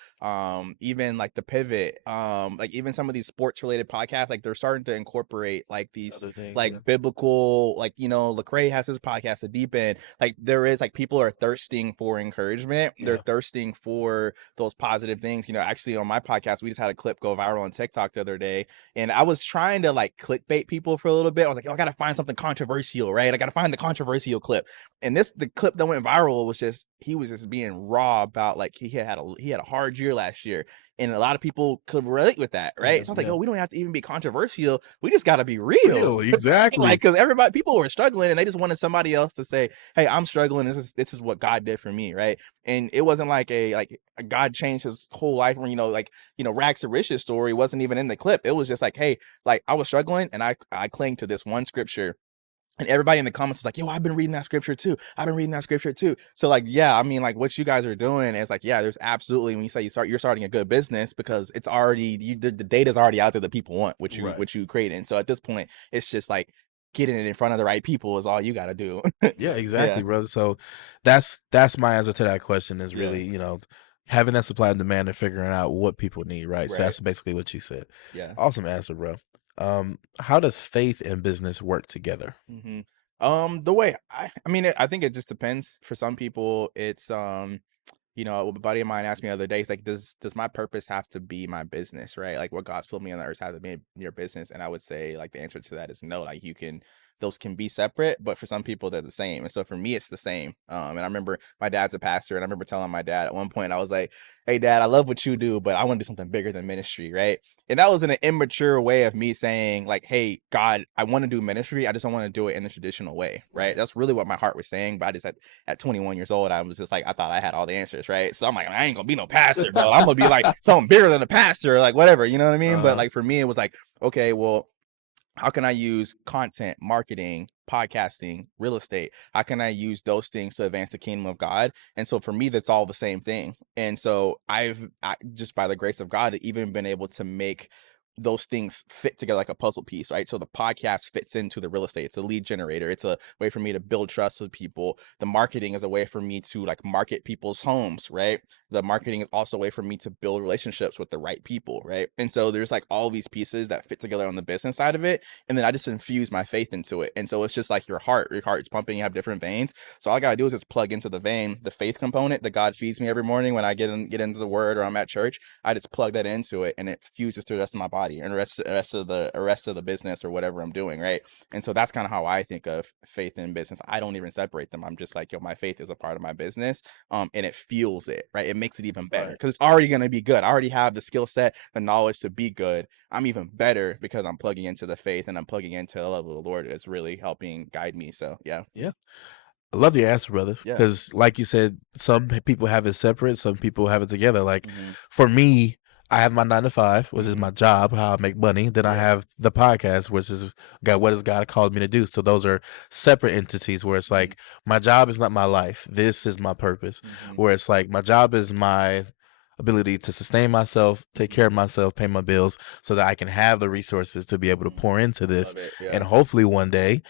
even like the pivot, like even some of these sports related podcasts, like they're starting to incorporate like these Other things. like Yeah. biblical, like Lecrae has his podcast, The Deep End. Like there is like people are thirsting for encouragement. They're Yeah. thirsting for those positive things. Actually on my podcast, we just had a clip go viral on TikTok the other day, and I was trying to like clickbait people for a little bit. I was like, I gotta find something controversial, right? I gotta find the controversial clip. And the clip that went viral was just he was just being raw about like he had a hard year last year. And a lot of people could relate with that, right? Yeah. So I was like, Yeah. oh, we don't have to even be controversial. We just got to be real. Real. Exactly. Like, because people were struggling and they just wanted somebody else to say, hey, I'm struggling. This is what God did for me, right? And it wasn't like a God changed his whole life, or Rags to Riches story wasn't even in the clip. It was just like, hey, like I was struggling and I cling to this one scripture. And everybody in the comments was like, yo, I've been reading that scripture too. I've been reading that scripture too. So like, yeah, I mean, like what you guys are doing is like, yeah, there's absolutely, when you say you're starting a good business, because it's already, the data's already out there that people want, Right. what you create. And so at this point, it's just like getting it in front of the right people is all you got to do. Yeah, Yeah. exactly, brother. So that's my answer to that question is Yeah. really, having that supply and demand and figuring out what people need, right? So Right. that's basically what you said. Yeah. Awesome answer, bro. How does faith and business work together? hmm the way I mean, I think it just depends. For some people, it's a buddy of mine asked me the other day, he's like, does my purpose have to be my business, right? Like what God's put me on the earth have to be your business? And I would say like the answer to that is no. Like those can be separate, but for some people they're the same. And so for me, it's the same. And I remember my dad's a pastor, and I remember telling my dad at one point, I was like, hey dad, I love what you do, but I want to do something bigger than ministry, right? And that was in an immature way of me saying like, hey God, I want to do ministry, I just don't want to do it in the traditional way, right? That's really what my heart was saying. But I just at 21 years old, I was just like, I thought I had all the answers, right? So I'm like, I ain't gonna be no pastor, bro. I'm gonna be like something bigger than a pastor, like whatever, you know what I mean? But like for me, it was like, okay, well, how can I use content, marketing, podcasting, real estate? How can I use those things to advance the kingdom of God? And so for me, that's all the same thing. And so just by the grace of God, even been able to make those things fit together like a puzzle piece, right? So the podcast fits into the real estate. It's a lead generator. It's a way for me to build trust with people. The marketing is a way for me to like market people's homes, right? The marketing is also a way for me to build relationships with the right people, right? And so there's like all these pieces that fit together on the business side of it. And then I just infuse my faith into it. And so it's just like your heart's pumping, you have different veins. So all I gotta do is just plug into the vein, the faith component that God feeds me every morning when I get into the word or I'm at church. I just plug that into it and it fuses to the rest of my body and the rest of the business or whatever I'm doing, right? And so that's kind of how I think of faith and business. I don't even separate them. I'm just like, yo, my faith is a part of my business. And it fuels it, right? It makes it even better because it's already gonna be good. I already have the skill set, the knowledge to be good. I'm even better because I'm plugging into the faith and I'm plugging into the love of the Lord that's really helping guide me. So yeah. Yeah. I love your answer, brother. Yeah. Because, like you said, some people have it separate, some people have it together. Like Mhm. for me, I have my 9 to 5, which is Mhm. my job, how I make money. Then I Yeah. have the podcast, which is what has God called me to do. So those are separate entities where it's Mhm. like my job is not my life. This is my purpose. Mhm. Where it's like my job is my ability to sustain myself, take care of Mhm. myself, pay my bills, so that I can have the resources to be able to Mhm. pour into this, Love it. Yeah. and hopefully one day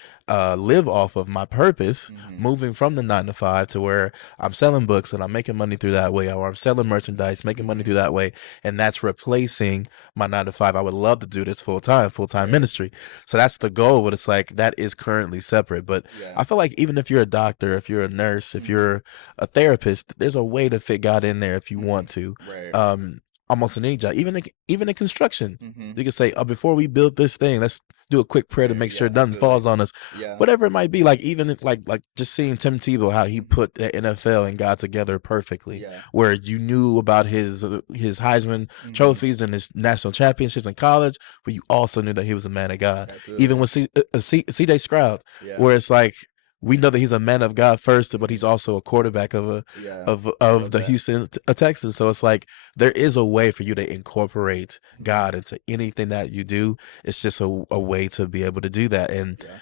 live off of my purpose, Mhm. moving from the 9 to 5 to where I'm selling books and I'm making money through that way, or I'm selling merchandise, making money through Mhm. that way, and that's replacing my 9 to 5. I would love to do this full time Right. ministry. So that's the goal, but it's like that is currently separate. But Yeah. I feel like even if you're a doctor, if you're a nurse, if Mhm. you're a therapist, there's a way to fit God in there if you Mhm. want to. Right. Almost in any job, even in construction, Mhm. you can say, before we build this thing, let's do a quick prayer to Prayer. make Yeah. sure nothing Absolutely. falls on us. Yeah. Whatever it might be, like even like just seeing Tim Tebow, how he put the NFL and God together perfectly, Yeah. where you knew about his Heisman Mhm. trophies and his national championships in college, but you also knew that he was a man of God. Absolutely. Even with CJ Stroud, Yeah. where it's like we know that he's a man of God first, but he's Mhm. also a quarterback of a Yeah, I of love the that. Houston Texans. So it's like there is a way for you to incorporate Mhm. God into anything that you do. It's just a way to be able to do that. And Yeah.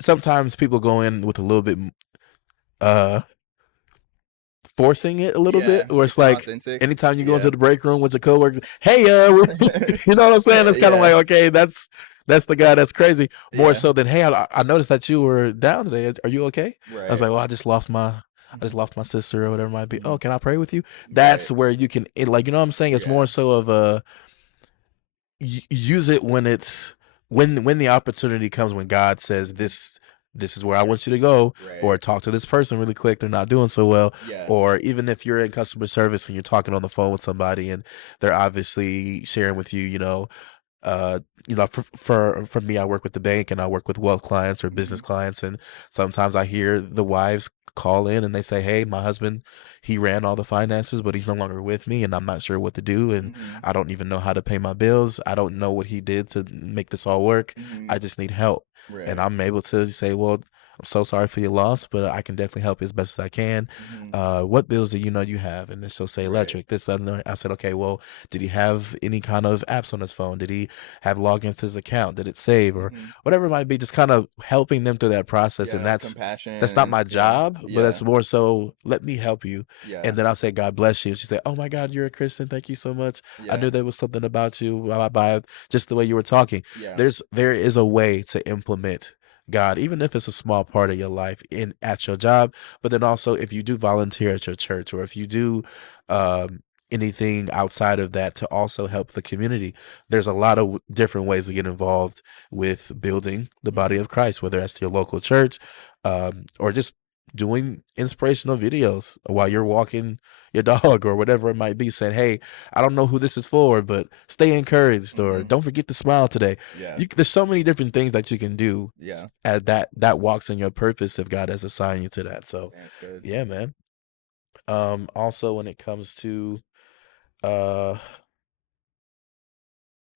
sometimes people go in with a little bit uh forcing it a little bit, Yeah, where like it's being like authentic. anytime you go into Yeah. the break room with your coworkers, hey, you know what I'm saying? It's kind of like, Yeah. okay, that's the guy that's crazy. More Yeah. so than, hey, I noticed that you were down today. Are you okay? I was Right. like, well, I just Mhm. lost my sister or whatever it might be. Oh, Mhm. can I pray with you? Right. That's where you can, like, you know what I'm saying? It's more Yeah. so of a use it when it's when the opportunity comes, when God says Mhm. this is where I want you to go, or Right. talk to this person really quick, they're not doing so well. Yeah. Or even if you're in customer service and you're talking on the phone with somebody and they're obviously sharing with you, uh for me, I work with the bank and I work with wealth clients or business Mhm. clients, and sometimes I hear the wives call in and they say, hey, my husband, he ran all the finances, but he's no longer with me and I'm not sure what to do, and Mhm. I don't even know how to pay my bills. I don't know what he did to make this all work. I Mhm. just need help. And Right. I'm able to say, well, I'm so sorry for your loss, but I can definitely help you as best as I can. Mhm. What bills do you know you have? And then she'll say Right. electric, this, that, and the other. I said, okay, well, did he have any kind of apps on his phone? Did he have logins to his account? Did it save or Mhm. whatever it might be? Just kind of helping them through that process. And Yeah, compassion that's not and my yeah. job, but Yeah. that's more so, let me help you. Yeah. And then I'll say, God bless you. She said, oh my God, you're a Christian. Thank you so much. I Yeah. knew there was something about you by just the way you were talking. Yeah. There is a way to implement God, even if it's a small part of your life in at your job, but then also if you do volunteer at your church, or if you do um, anything outside of that to also help the community, there's a lot of different ways to get involved with building the body Mhm. of Christ, whether that's your local church, or just doing inspirational videos while Mhm. you're walking your dog or whatever it might be, saying, hey, I don't know who this is for, but stay encouraged, or Mhm. don't forget to smile today. Yeah. There's so many different things that you can do Yeah. that walks in your purpose if God has assigned you to that. So That's good. yeah, man. Also when it comes to uh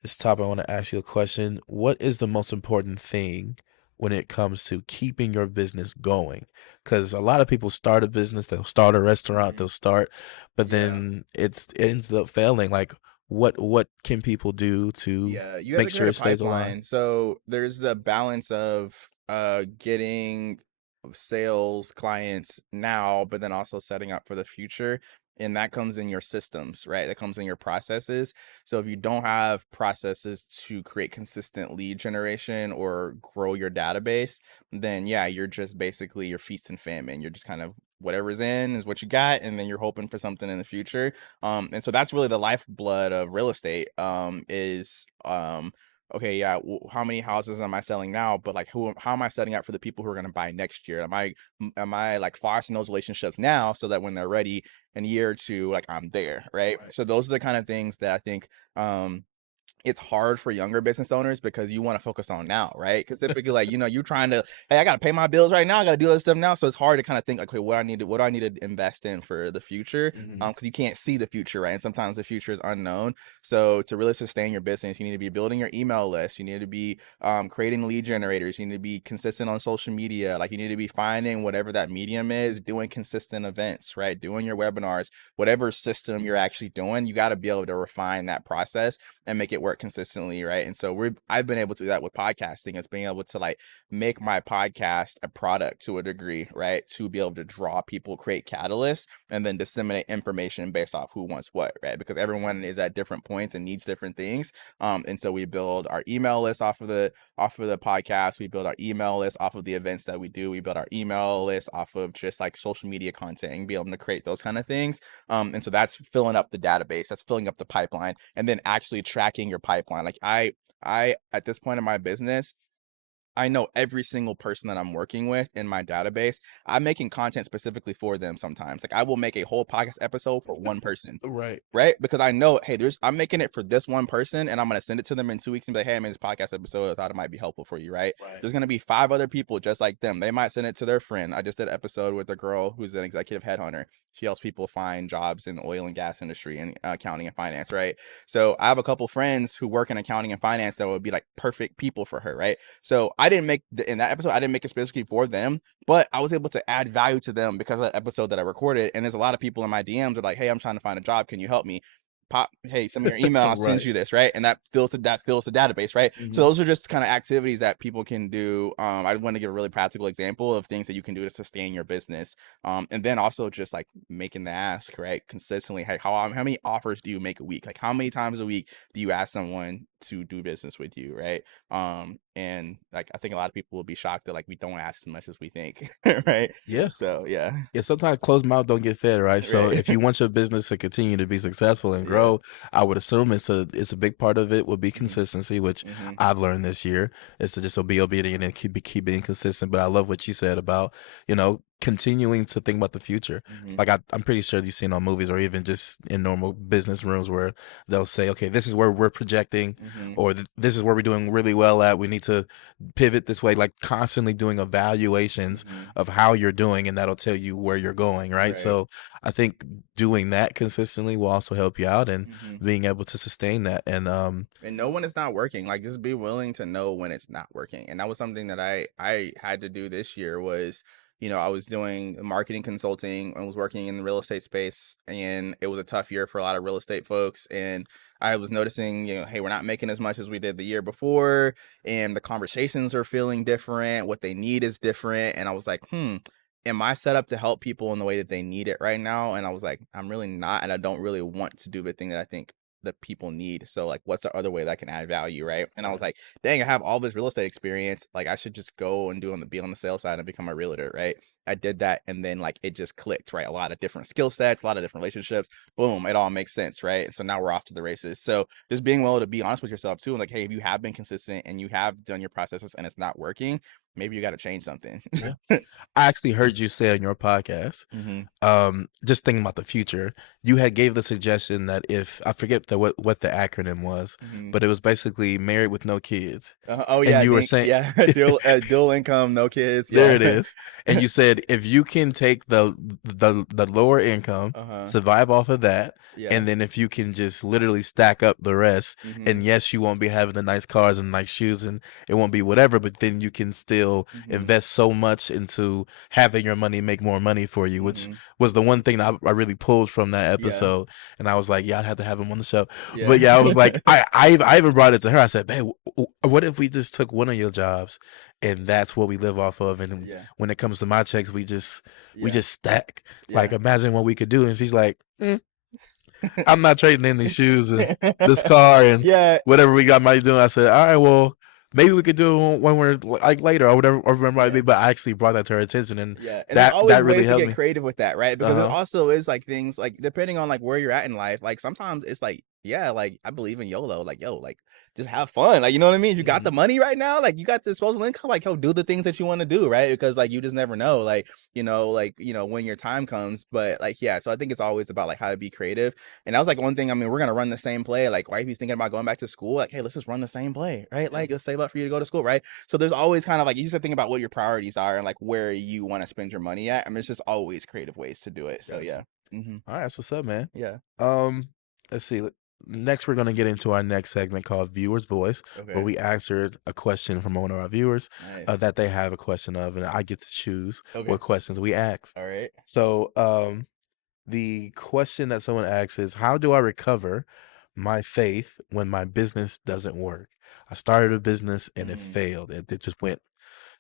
this topic, I want to ask you a question. What is the most important thing when it comes to keeping your business going? Because a lot of people start a business, they'll start a restaurant, Mhm. they'll start, but Yeah. then it ends up failing. Like, what can people do to Yeah, you have make to sure create a it stays alive? pipeline. So there's the balance of getting sales clients now, but then also setting up for the future. And that comes in your systems, right? That comes in your processes. So if you don't have processes to create consistent lead generation or grow your database, then yeah, you're just basically your feast and famine. You're just kind of whatever's in is what you got, and then you're hoping for something in the future. And so that's really the lifeblood of real estate, is okay, yeah, how many houses am I selling now, but like how am I setting up for the people who are going to buy next year? Am I like fostering those relationships now so that when they're ready in a year or two, like I'm there, right? Right. So those are the kind of things that I think it's hard for younger business owners because you want to focus on now, right? Because typically, like, you're trying to, hey, I got to pay my bills right now. I got to do all this stuff now. So it's hard to kind of think, like, okay, what do I need to invest in for the future? Mhm. Because you can't see the future, right? And sometimes the future is unknown. So to really sustain your business, you need to be building your email list. You need to be creating lead generators. You need to be consistent on social media. Like, you need to be finding whatever that medium is, doing consistent events, right? Doing your webinars, whatever system you're actually doing, you got to be able to refine that process and make it work consistently, right? And so I've been able to do that with podcasting. It's being able to like make my podcast a product to a degree, right? To be able to draw people, create catalysts, and then disseminate information based off who wants what, right? Because everyone is at different points and needs different things. And so we build our email list off of the podcast. We build our email list off of the events that we do. We build our email list off of just like social media content and be able to create those kind of things. And so that's filling up the database, that's filling up the pipeline, and then actually tracking your pipeline. Like I at this point in my business, I know every single person that I'm working with in my database. I'm making content specifically for them sometimes. Like I will make a whole podcast episode for one person, Right. right? Because I know, hey, I'm making it for this one person, and I'm gonna send it to them in 2 weeks and be like, hey, I made this podcast episode. I thought it might be helpful for you, right? Right. There's gonna be 5 other people just like them. They might send it to their friend. I just did an episode with a girl who's an executive headhunter. She helps people find jobs in the oil and gas industry and accounting and finance, right? So I have a couple friends who work in accounting and finance that would be like perfect people for her, right? So I didn't make in that episode, I didn't make it specifically for them, but I was able to add value to them because of that episode that I recorded. And there's a lot of people in my DMs that are like, hey, I'm trying to find a job. Can you help me? Pop, hey, send me your email, I'll send Right. you this, right? And that fills the database, right? So Hmm. those are just kind of activities that people can do. I want to give a really practical example of things that you can do to sustain your business. And then also just like making the ask, right? Consistently, hey, how many offers do you make a week? Like how many times a week do you ask someone to do business with you, right? And like I think a lot of people will be shocked that like we don't ask as much as we think, right? Yeah. So yeah, Yeah, sometimes closed mouth don't get fed, right? So right. if you want your business to continue to be successful and Yeah. grow, I would assume it's a big part of it would be Hmm. consistency, which Hmm. I've learned this year is to just be obedient and keep being consistent. But I love what you said about, continuing to think about the future. Hmm. Like I'm pretty sure you've seen on movies or even just in normal business rooms where they'll say, okay, this is where we're projecting, Hmm. or this is where we're doing really well at. We need to pivot this way, like constantly doing evaluations Hmm. of how you're doing, and that'll tell you where you're going, right? Right. So I think doing that consistently will also help you out and Hmm. being able to sustain that. And And know when it's not working. Like just be willing to know when it's not working. And that was something that I had to do this year was, I was doing marketing consulting and was working in the real estate space, and it was a tough year for a lot of real estate folks. And I was noticing, hey, we're not making as much as we did the year before, and the conversations are feeling different. What they need is different. And I was like, am I set up to help people in the way that they need it right now? And I was like, I'm really not, and I don't really want to do the thing that I think that people need. So like what's the other way that I can add value, right? And I was right. like, dang, I have all this real estate experience. Like I should just go and be on the sales side and become a realtor, right? I did that, and then like it just clicked, right? A lot of different skill sets, a lot of different relationships. Boom, it all makes sense, right? So now we're off to the races. So just being willing to be honest with yourself too, and like, hey, if you have been consistent and you have done your processes and it's not working, maybe you got to change something. Yeah, I actually heard you say on your podcast, Hmm. just thinking about the future, you had gave the suggestion that if I forget what the acronym was, Hmm. but it was basically married with no kids, Oh and yeah, you were Dink. saying Yeah, dual income, no kids. there Yeah. it is. And you said if you can take the lower income, Uh-huh. survive off of that, Yeah. and then if you can just literally stack up the rest, Hmm. and yes, you won't be having the nice cars and nice shoes and it won't be whatever, but then you can still Hmm. invest so much into having your money make more money for you, which Hmm. was the one thing that I really pulled from that Yeah. episode. And I was like, yeah, I'd have to have him on the show. Yeah. But yeah, I was like, I even brought it to her. I said, babe, what if we just took one of your jobs and that's what we live off of, and Yeah. when it comes to my checks we Yeah. just stack, like Yeah. imagine what we could do. And she's like, I'm not trading in these shoes and this car and Yeah. whatever we got might do. I said, all right, well, maybe we could do it when we're like later or whatever, or remember I Yeah. mean, but I actually brought that to her attention, and Yeah, and there's that always really ways to helped get me. creative with that, right? Because it Uh-huh. also is like things like depending on like where you're at in life, like sometimes it's like, yeah, like I believe in YOLO, like yo, like just have fun, like you know what I mean? If you got Hmm. the money right now, like you got the disposable income, like yo, do the things that you want to do, right? Because like you just never know, when your time comes. But like yeah, so I think it's always about like how to be creative. And that was like one thing. I mean, we're gonna run the same play. Like wifey's thinking about going back to school. Like hey, let's just run the same play, right? Yeah. Like let's save up for you to go to school, right? So there's always kind of like you just have to think about what your priorities are and like where you want to spend your money at. I mean, it's just always creative ways to do it. So Gotcha. yeah. Hmm. All right, that's what's up, man. Yeah. Um, let's see. Next, we're gonna get into our next segment called Viewer's Voice, where Okay. we answered a question from one of our viewers Nice. that they have a question of, and I get to choose Okay. what questions we ask. All right. So, the question that someone asks is, "How do I recover my faith when my business doesn't work? I started a business and it Mm, failed. It just went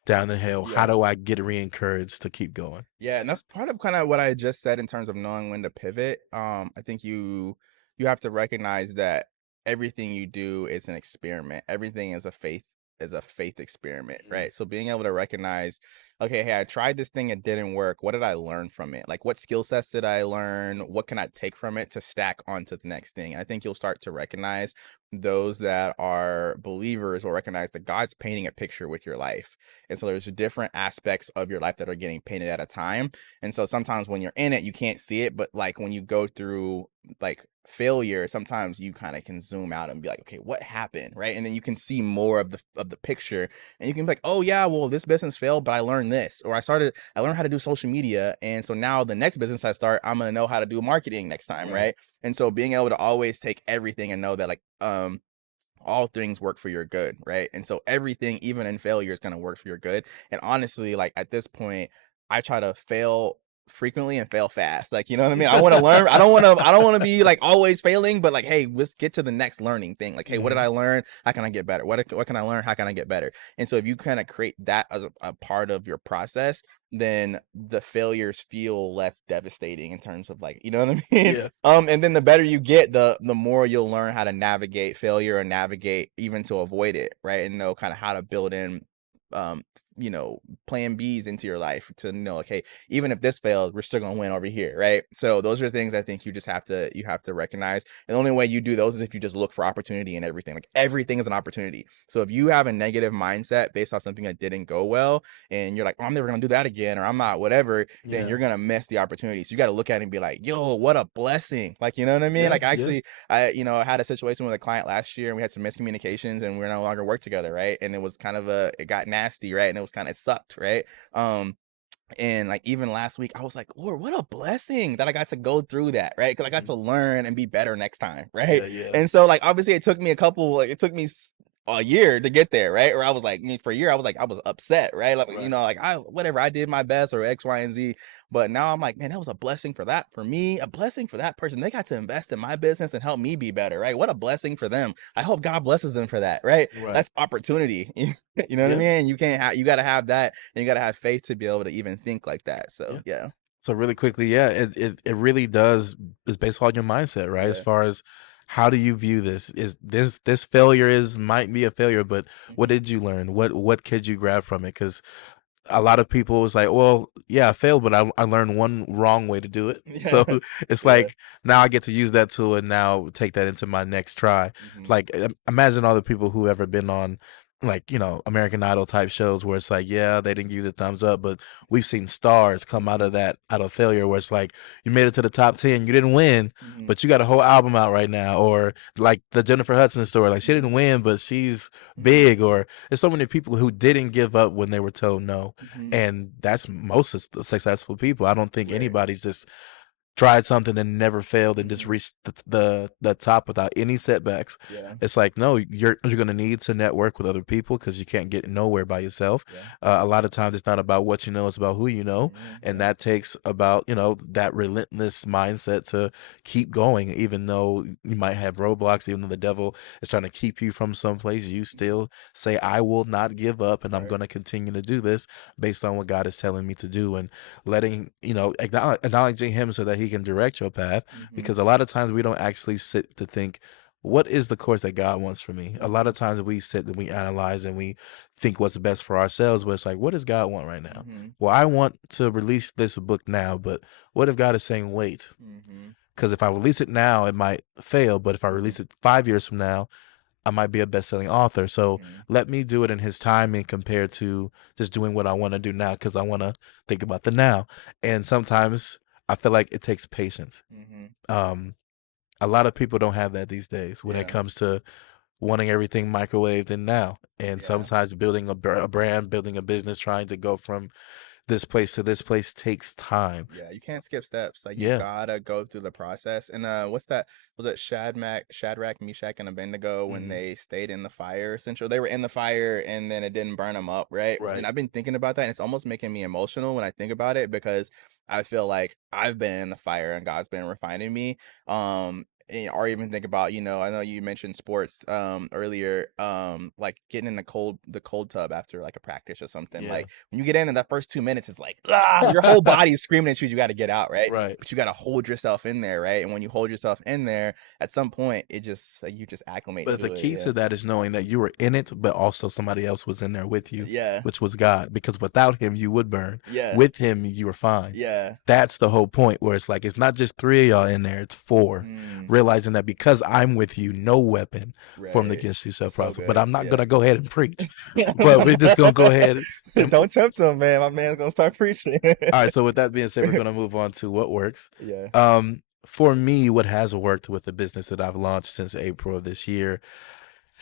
down the hill. How yeah. do I get re-encouraged to keep going?" Yeah, and that's part of kind of what I just said in terms of knowing when to pivot. I think you have to recognize that everything you do is an experiment. Everything is a faith experiment, Mhm. right? So being able to recognize, okay, hey, I tried this thing, it didn't work. What did I learn from it? Like what skill sets did I learn? What can I take from it to stack onto the next thing? And I think you'll start to recognize those that are believers will recognize that God's painting a picture with your life. And so there's different aspects of your life that are getting painted at a time. And so sometimes when you're in it, you can't see it. But like when you go through like failure, sometimes you kind of can zoom out and be like, okay, what happened? Right. And then you can see more of the picture, and you can be like, oh yeah, well, this business failed, but I learned this. Or I learned how to do social media. And so now the next business I start, I'm gonna know how to do marketing next time, Right. right? And so being able to always take everything and know that like all things work for your good, right? And so everything, even in failure, is going to work for your good. And honestly, like at this point, I try to fail frequently and fail fast. Like, you know what I mean? I want to learn. I don't want to be like always failing, but like, hey, let's get to the next learning thing. Like, hey, what did I learn? How can I get better? What can I learn? How can I get better? And so if you kind of create that as a part of your process, then the failures feel less devastating in terms of like, you know what I mean? Yeah. And then the better you get, the more you'll learn how to navigate failure and navigate even to avoid it, right? And know kind of how to build in um plan B's into your life to know, okay, even if this fails, we're still gonna win over here, right? So those are things I think you have to recognize. And the only way you do those is if you just look for opportunity in everything. Like everything is an opportunity. So if you have a negative mindset based on something that didn't go well, and you're like, oh, I'm never gonna do that again, or I'm not whatever, then Yeah. you're gonna miss the opportunity. So you got to look at it and be like, yo, what a blessing. Like, you know what I mean? Yeah. Like actually, I had a situation with a client last year, and we had some miscommunications, and we're no longer work together, right? And it was kind of it got nasty, right? And it was kind of, it sucked, right? Um, and like even last week, I was like, Lord, what a blessing that I got to go through that, right? Because I got to learn and be better next time, right? Yeah. Yeah. And so like obviously it took me a year to get there, right? Or I was like, for a year, I was upset, right? Like, Right. like whatever, I did my best or X, Y, and Z. But now I'm like, man, that was a blessing for me, a blessing for that person. They got to invest in my business and help me be better, right? What a blessing for them. I hope God blesses them for that, right? Right. That's opportunity. You know what I Yeah. mean? You got to have that, and you got to have faith to be able to even think like that. So, Yeah. yeah. So really quickly, yeah, it really does is based on your mindset, right? As Yeah. far as how do you view this? Is this failure is might be a failure, but what Mhm. did you learn? What could you grab from it? Because a lot of people was like, well, yeah, I failed, but I learned one wrong way to do it. So Yeah. it's Yeah. like now I get to use that tool and now take that into my next try. Mhm. Like imagine all the people who ever been on like, American Idol type shows where it's like, yeah, they didn't give you the thumbs up, but we've seen stars come out of Mhm. that out of failure where it's like you made it to the top 10, you didn't win, Mhm. but you got a whole album out right now. Or like the Jennifer Hudson story, like she Mhm. didn't win, but she's Mhm. big. Or there's so many people who didn't give up when they were told no, Mhm. and that's most successful people. I don't think Right. anybody's just tried something and never failed and just Mhm. reached the top without any setbacks. Yeah. It's like no, you're gonna need to network with other people because you can't get nowhere by yourself. Yeah. A lot of times it's not about what you know; it's about who you know, Mhm. and Yeah. that takes about that relentless mindset to keep going, even though you might have roadblocks, even though the devil is trying to keep you from someplace. You Mhm. still say, "I will not give up, and I'm Right. going to continue to do this based on what God is telling me to do," and letting acknowledging Him so that He can direct your path. Mhm. Because a lot of times we don't actually sit to think, what is the course that God wants for me? A lot Mhm. of times we sit and we analyze and we think what's best for ourselves, but it's like, what does God want right now? Mhm. Well, I want to release this book now, but what if God is saying wait? Mhm. Because if I release it now, it might fail, but if I Mhm. release it 5 years from now, I might be a best-selling author. So Mhm. let me do it in His timing compared to just doing what I want to do now because I want to think about the now. And sometimes I feel like it takes patience. Mhm. Um, a lot of people don't have that these days when it Yeah. comes to wanting everything microwaved and now. And Yeah. sometimes building a brand, building a business, trying to go from this place to this place takes time. Yeah, you can't skip steps. Like you Yeah, gotta go through the process. And what's that? Was it Shadrach, Meshach, and Abednego when hmm, they stayed in the fire? Essentially, they were in the fire and then it didn't burn them up, right? And right. I've been thinking about that, and it's almost making me emotional when I think about it because I feel like I've been in the fire and God's been refining me. Or even think about, I know you mentioned sports earlier, like getting in the cold tub after like a practice or something. Yeah, Like when you get in that first 2 minutes, it's like, your whole body is screaming at you. You got to get out, right? right. But you got to hold yourself in there, right? And when you hold yourself in there, at some point, it just like you just acclimate But the to it. key Yeah, to that is knowing that you were in it, but also somebody else was in there with you, yeah, which was God. Because without Him, you would burn. yeah, With Him, you were fine. yeah. That's the whole point where it's like, it's not just three of y'all in there, it's four. Mm, Realizing that because I'm with you, no weapon formed right. against you shall So prosper. But good. I'm not going Yeah. to go ahead and preach. But we're just going to go ahead and. Don't tempt him, man. My man's gonna start preaching. All right. So with that being said, we're going to move on to what works. Yeah. For me, what has worked with the business that I've launched since April of this year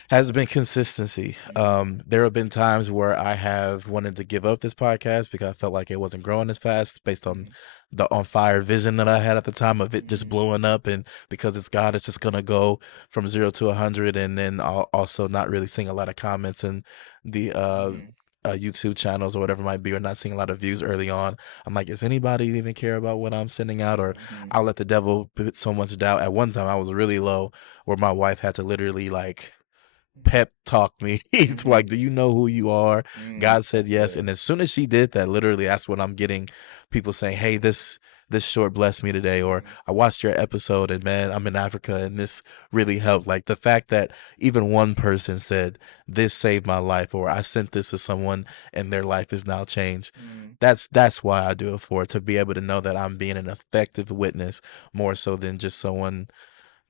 has been consistency. Hmm. There have been times where I have wanted to give up this podcast because I felt like it wasn't growing as fast based on Hmm. the on fire vision that I had at the time of it just Mhm. blowing up, and because it's God, it's just gonna go from 0 to 100, and then also not really seeing a lot of comments in the Mhm. YouTube channels or whatever it might be, or not seeing a lot of views early on. I'm like, is anybody even care about what I'm sending out? Or Mhm. I'll let the devil put so much doubt. At one time, I was really low, where my wife had to literally like pep talk me. It's like, Mhm. do you know who you are? God said That's yes. good. And as soon as she did that, literally that's when I'm getting people saying, hey, this short blessed me today, or Mhm. I watched your episode and man, I'm in Africa and this really helped. Like the fact that even one person said this saved my life, or I sent this to someone and their life is now changed. Mhm. That's why I do it, for to be able to know that I'm being an effective witness more so than just someone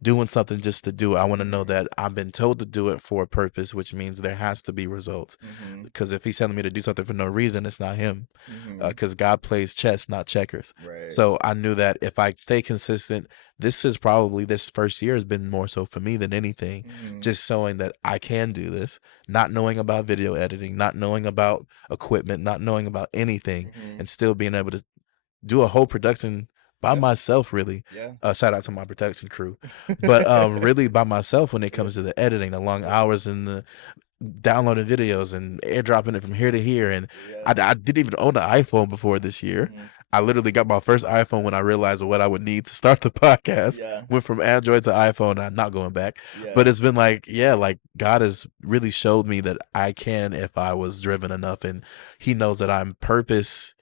doing something just to do it. I want to know Mhm. that I've been told to do it for a purpose, which means there has to be results. Mhm. Because if he's telling me to do something for no reason, it's not him. Mhm. Because God plays chess, not checkers. Right. So I knew that if I stay consistent, this first year has been more so for me than anything, Mhm. just showing that I can do this, not knowing about video editing, not knowing about equipment, not knowing about anything, Mhm. and still being able to do a whole production by Yeah. myself, really. Yeah. Shout out to my production crew, but really by myself when it Yeah. comes to the editing, the long Yeah. hours, and the downloading videos and airdropping it from here to here. And Yeah. I didn't even own an iPhone before this year. Mhm. I literally got my first iPhone when I realized what I would need to start the podcast. Yeah. Went from Android to iPhone. I'm not going back, but Yeah. it's been like, yeah, like God has really showed me that I can if I was driven enough, and He knows that I'm purpose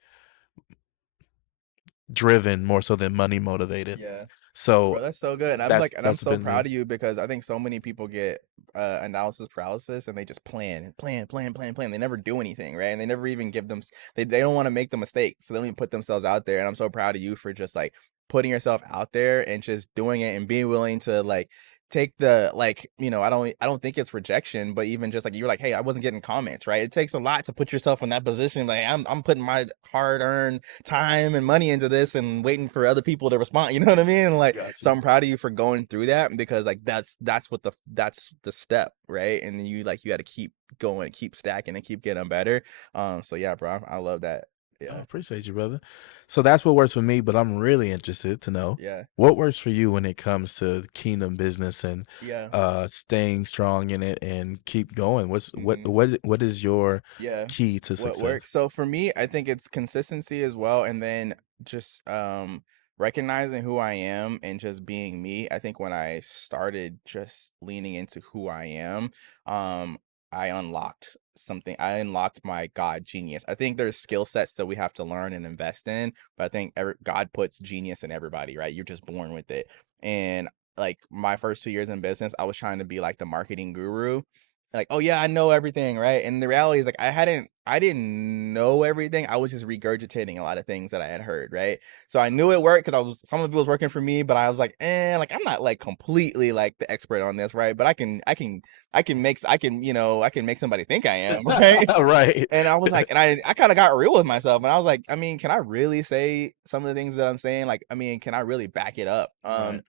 driven more so than money motivated. Yeah. So Bro, that's so good. And I'm that's so been proud me. of you because I think so many people get analysis paralysis and they just plan. They never do anything, right? And they never even they don't want to make the mistake. So they don't even put themselves out there. And I'm so proud of you for just like putting yourself out there and just doing it and being willing to like take the like, I don't think it's rejection, but even just like you're like, hey, I wasn't getting comments, right? It takes a lot to put yourself in that position. Like I'm putting my hard-earned time and money into this and waiting for other people to respond. You know what I mean? And like, Got so you. I'm proud of you for going through that because like that's the step, right? And then you got to keep going, keep stacking, and keep getting better. So yeah, bro, I love that. I Yeah, appreciate you, brother. So that's what works for me, but I'm really interested to know yeah, what works for you when it comes to kingdom business and yeah. staying strong in it and keep going. Hmm. What is your Yeah. key to What success? works? So for me, I think it's consistency as well, and then just recognizing who I am and just being me. I think when I started just leaning into who I am, um I unlocked something. I unlocked my God genius. I think there's skill sets that we have to learn and invest in, but I think God puts genius in everybody, right? You're just born with it. And like my first 2 years in business, I was trying to be like the marketing guru, like, oh yeah, I know everything, right? And the reality is like I didn't know everything. I was just regurgitating a lot of things that I had heard, right? So I knew it worked because some of it was working for me, but I was like, like I'm not like completely like the expert on this, right? But I can make somebody think I am, right? Right. And I was like, and I kind of got real with myself, and I was like, I mean, can I really say some of the things that I'm saying? Like, I mean, can I really back it up? Right.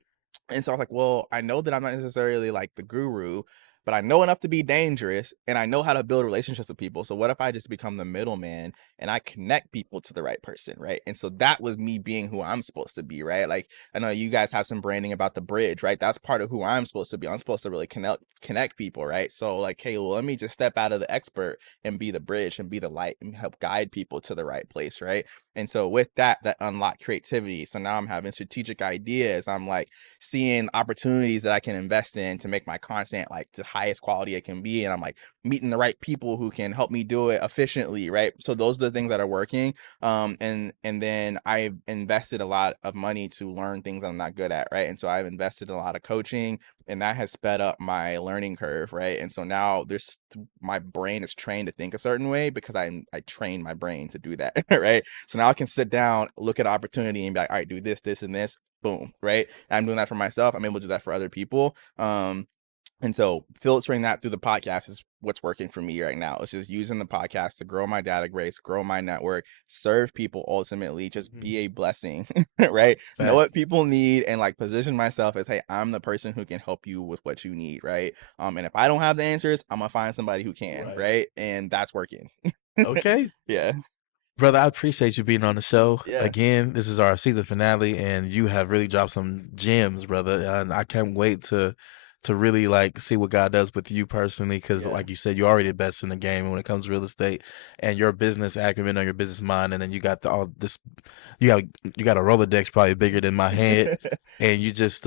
And so I was like, well, I know that I'm not necessarily like the guru, but I know enough to be dangerous and I know how to build relationships with people. So what if I just become the middleman and I connect people to the right person, right? And so that was me being who I'm supposed to be, right? Like I know you guys have some branding about the bridge, right? That's part of who I'm supposed to be. I'm supposed to really connect people, right? So like, hey, well, let me just step out of the expert and be the bridge and be the light and help guide people to the right place, right? And so with that, that unlocked creativity. So now I'm having strategic ideas. I'm like seeing opportunities that I can invest in to make my content like the highest quality it can be. And I'm like meeting the right people who can help me do it efficiently, right? So those are the things that are working. And then I've invested a lot of money to learn things I'm not good at, right? And so I've invested in a lot of coaching, and that has sped up my learning curve, right? And so now my brain is trained to think a certain way because I train my brain to do that, right? So now I can sit down, look at opportunity, and be like, all right, do this, and this, boom, right? And I'm doing that for myself. I'm able to do that for other people. And so filtering that through the podcast is what's working for me right now. It's just using the podcast to grow my database, grow my network, serve people ultimately, just Mhm. be a blessing, right? Know what Facts. people need and like position myself as, hey, I'm the person who can help you with what you need, right? And if I don't have the answers, I'm gonna find somebody who can, Right. right? And that's working. Okay. Yeah. Brother, I appreciate you being on the show. Yeah, Again, this is our season finale, and you have really dropped some gems, brother. And I can't wait to really like see what God does with you personally, because yeah, like you said, you're already the best in the game when it comes to real estate, and your business acumen or your business mind, and then you got all this, you got a Rolodex probably bigger than my head, and you just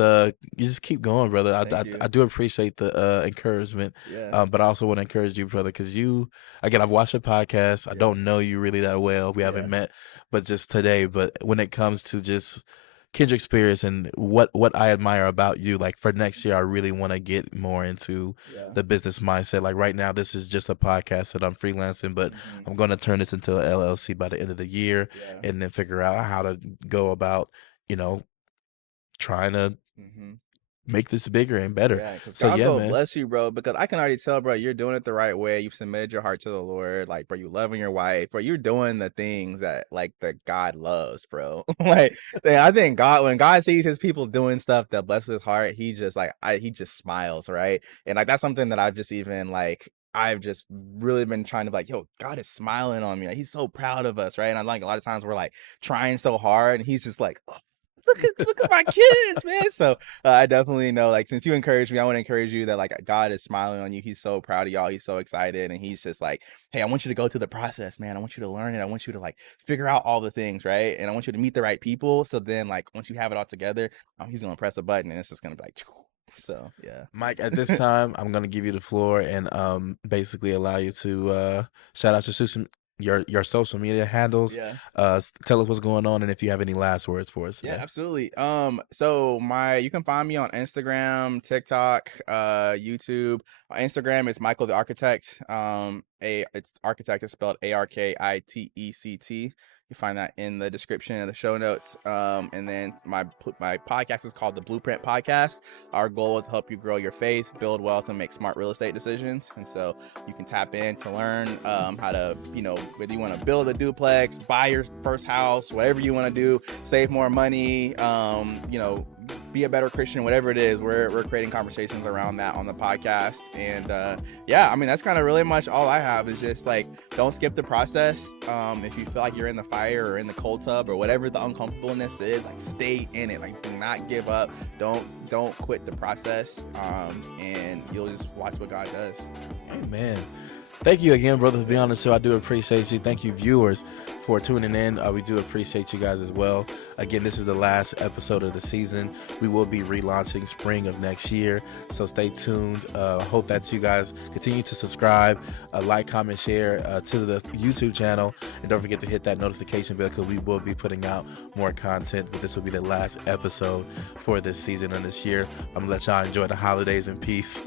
keep going, brother. thank you. I do appreciate the encouragement, Yeah, but I also want to encourage you, brother, because you again, I've watched your podcast. I yeah, don't know you really that well. We yeah, haven't met, but just today. But when it comes to just Kendrick Spears and what I admire about you, like for next year, I really want to get more into yeah. the business mindset. Like right now, this is just a podcast that I'm freelancing, but Hmm. I'm going to turn this into an LLC by the end of the year, Yeah. and then figure out how to go about, you know, trying to Hmm. make this bigger and better. Yeah, because So God's yeah, gonna man. bless you, bro. Because I can already tell, bro, you're doing it the right way. You've submitted your heart to the Lord, like, bro. You loving your wife, bro. You're doing the things that God loves, bro. I think God, when God sees His people doing stuff that blesses His heart, He just He just smiles, right? And like that's something that I've just really been trying to be like, yo, God is smiling on me. Like, He's so proud of us, right? And I like a lot of times we're like trying so hard, and He's just like, oh, look at my kids, man. So I definitely know, like, since you encouraged me, I want to encourage you that like God is smiling on you. He's so proud of y'all. He's so excited, and He's just like, hey, I want you to go through the process, man. I want you to learn it. I want you to like figure out all the things, right? And I want you to meet the right people. So then, like, once you have it all together, He's gonna press a button, and it's just gonna be like, so yeah, Mike, at this time, I'm gonna give you the floor and basically allow you to shout out your social media handles. yeah. Tell us what's going on, and if you have any last words for us Yeah, today. absolutely. So you can find me on Instagram, TikTok, YouTube. On Instagram, it's Michael the Architect. It's architect is spelled Arkitect. You find that in the description of the show notes. And then my podcast is called the Blueprint Podcast. Our goal is to help you grow your faith, build wealth, and make smart real estate decisions. And so you can tap in to learn how to, whether you want to build a duplex, buy your first house, whatever you want to do, save more money, be a better Christian, whatever it is. We're creating conversations around that on the podcast. And yeah, I mean, that's kind of really much all I have is just like, don't skip the process. If you feel like you're in the fire or in the cold tub or whatever the uncomfortableness is, like stay in it. Like, do not give up. Don't quit the process. And you'll just watch what God does. Amen. Thank you again, brother, for being on the show. I do appreciate you. Thank you, viewers, for tuning in. We do appreciate you guys as well. Again, this is the last episode of the season. We will be relaunching spring of next year, so stay tuned. Hope that you guys continue to subscribe, like, comment, share to the YouTube channel, and don't forget to hit that notification bell because we will be putting out more content. But this will be the last episode for this season and this year. I'm gonna let y'all enjoy the holidays in peace.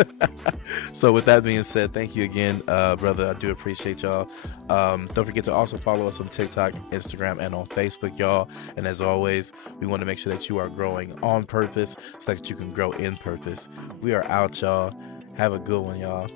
So with that being said, thank you again, brother. I do appreciate y'all. Don't forget to also follow us on TikTok, Instagram, and on Facebook, y'all. And as always, we want to make sure that you are growing on purpose so that you can grow in purpose. We are out, y'all. Have a good one, y'all.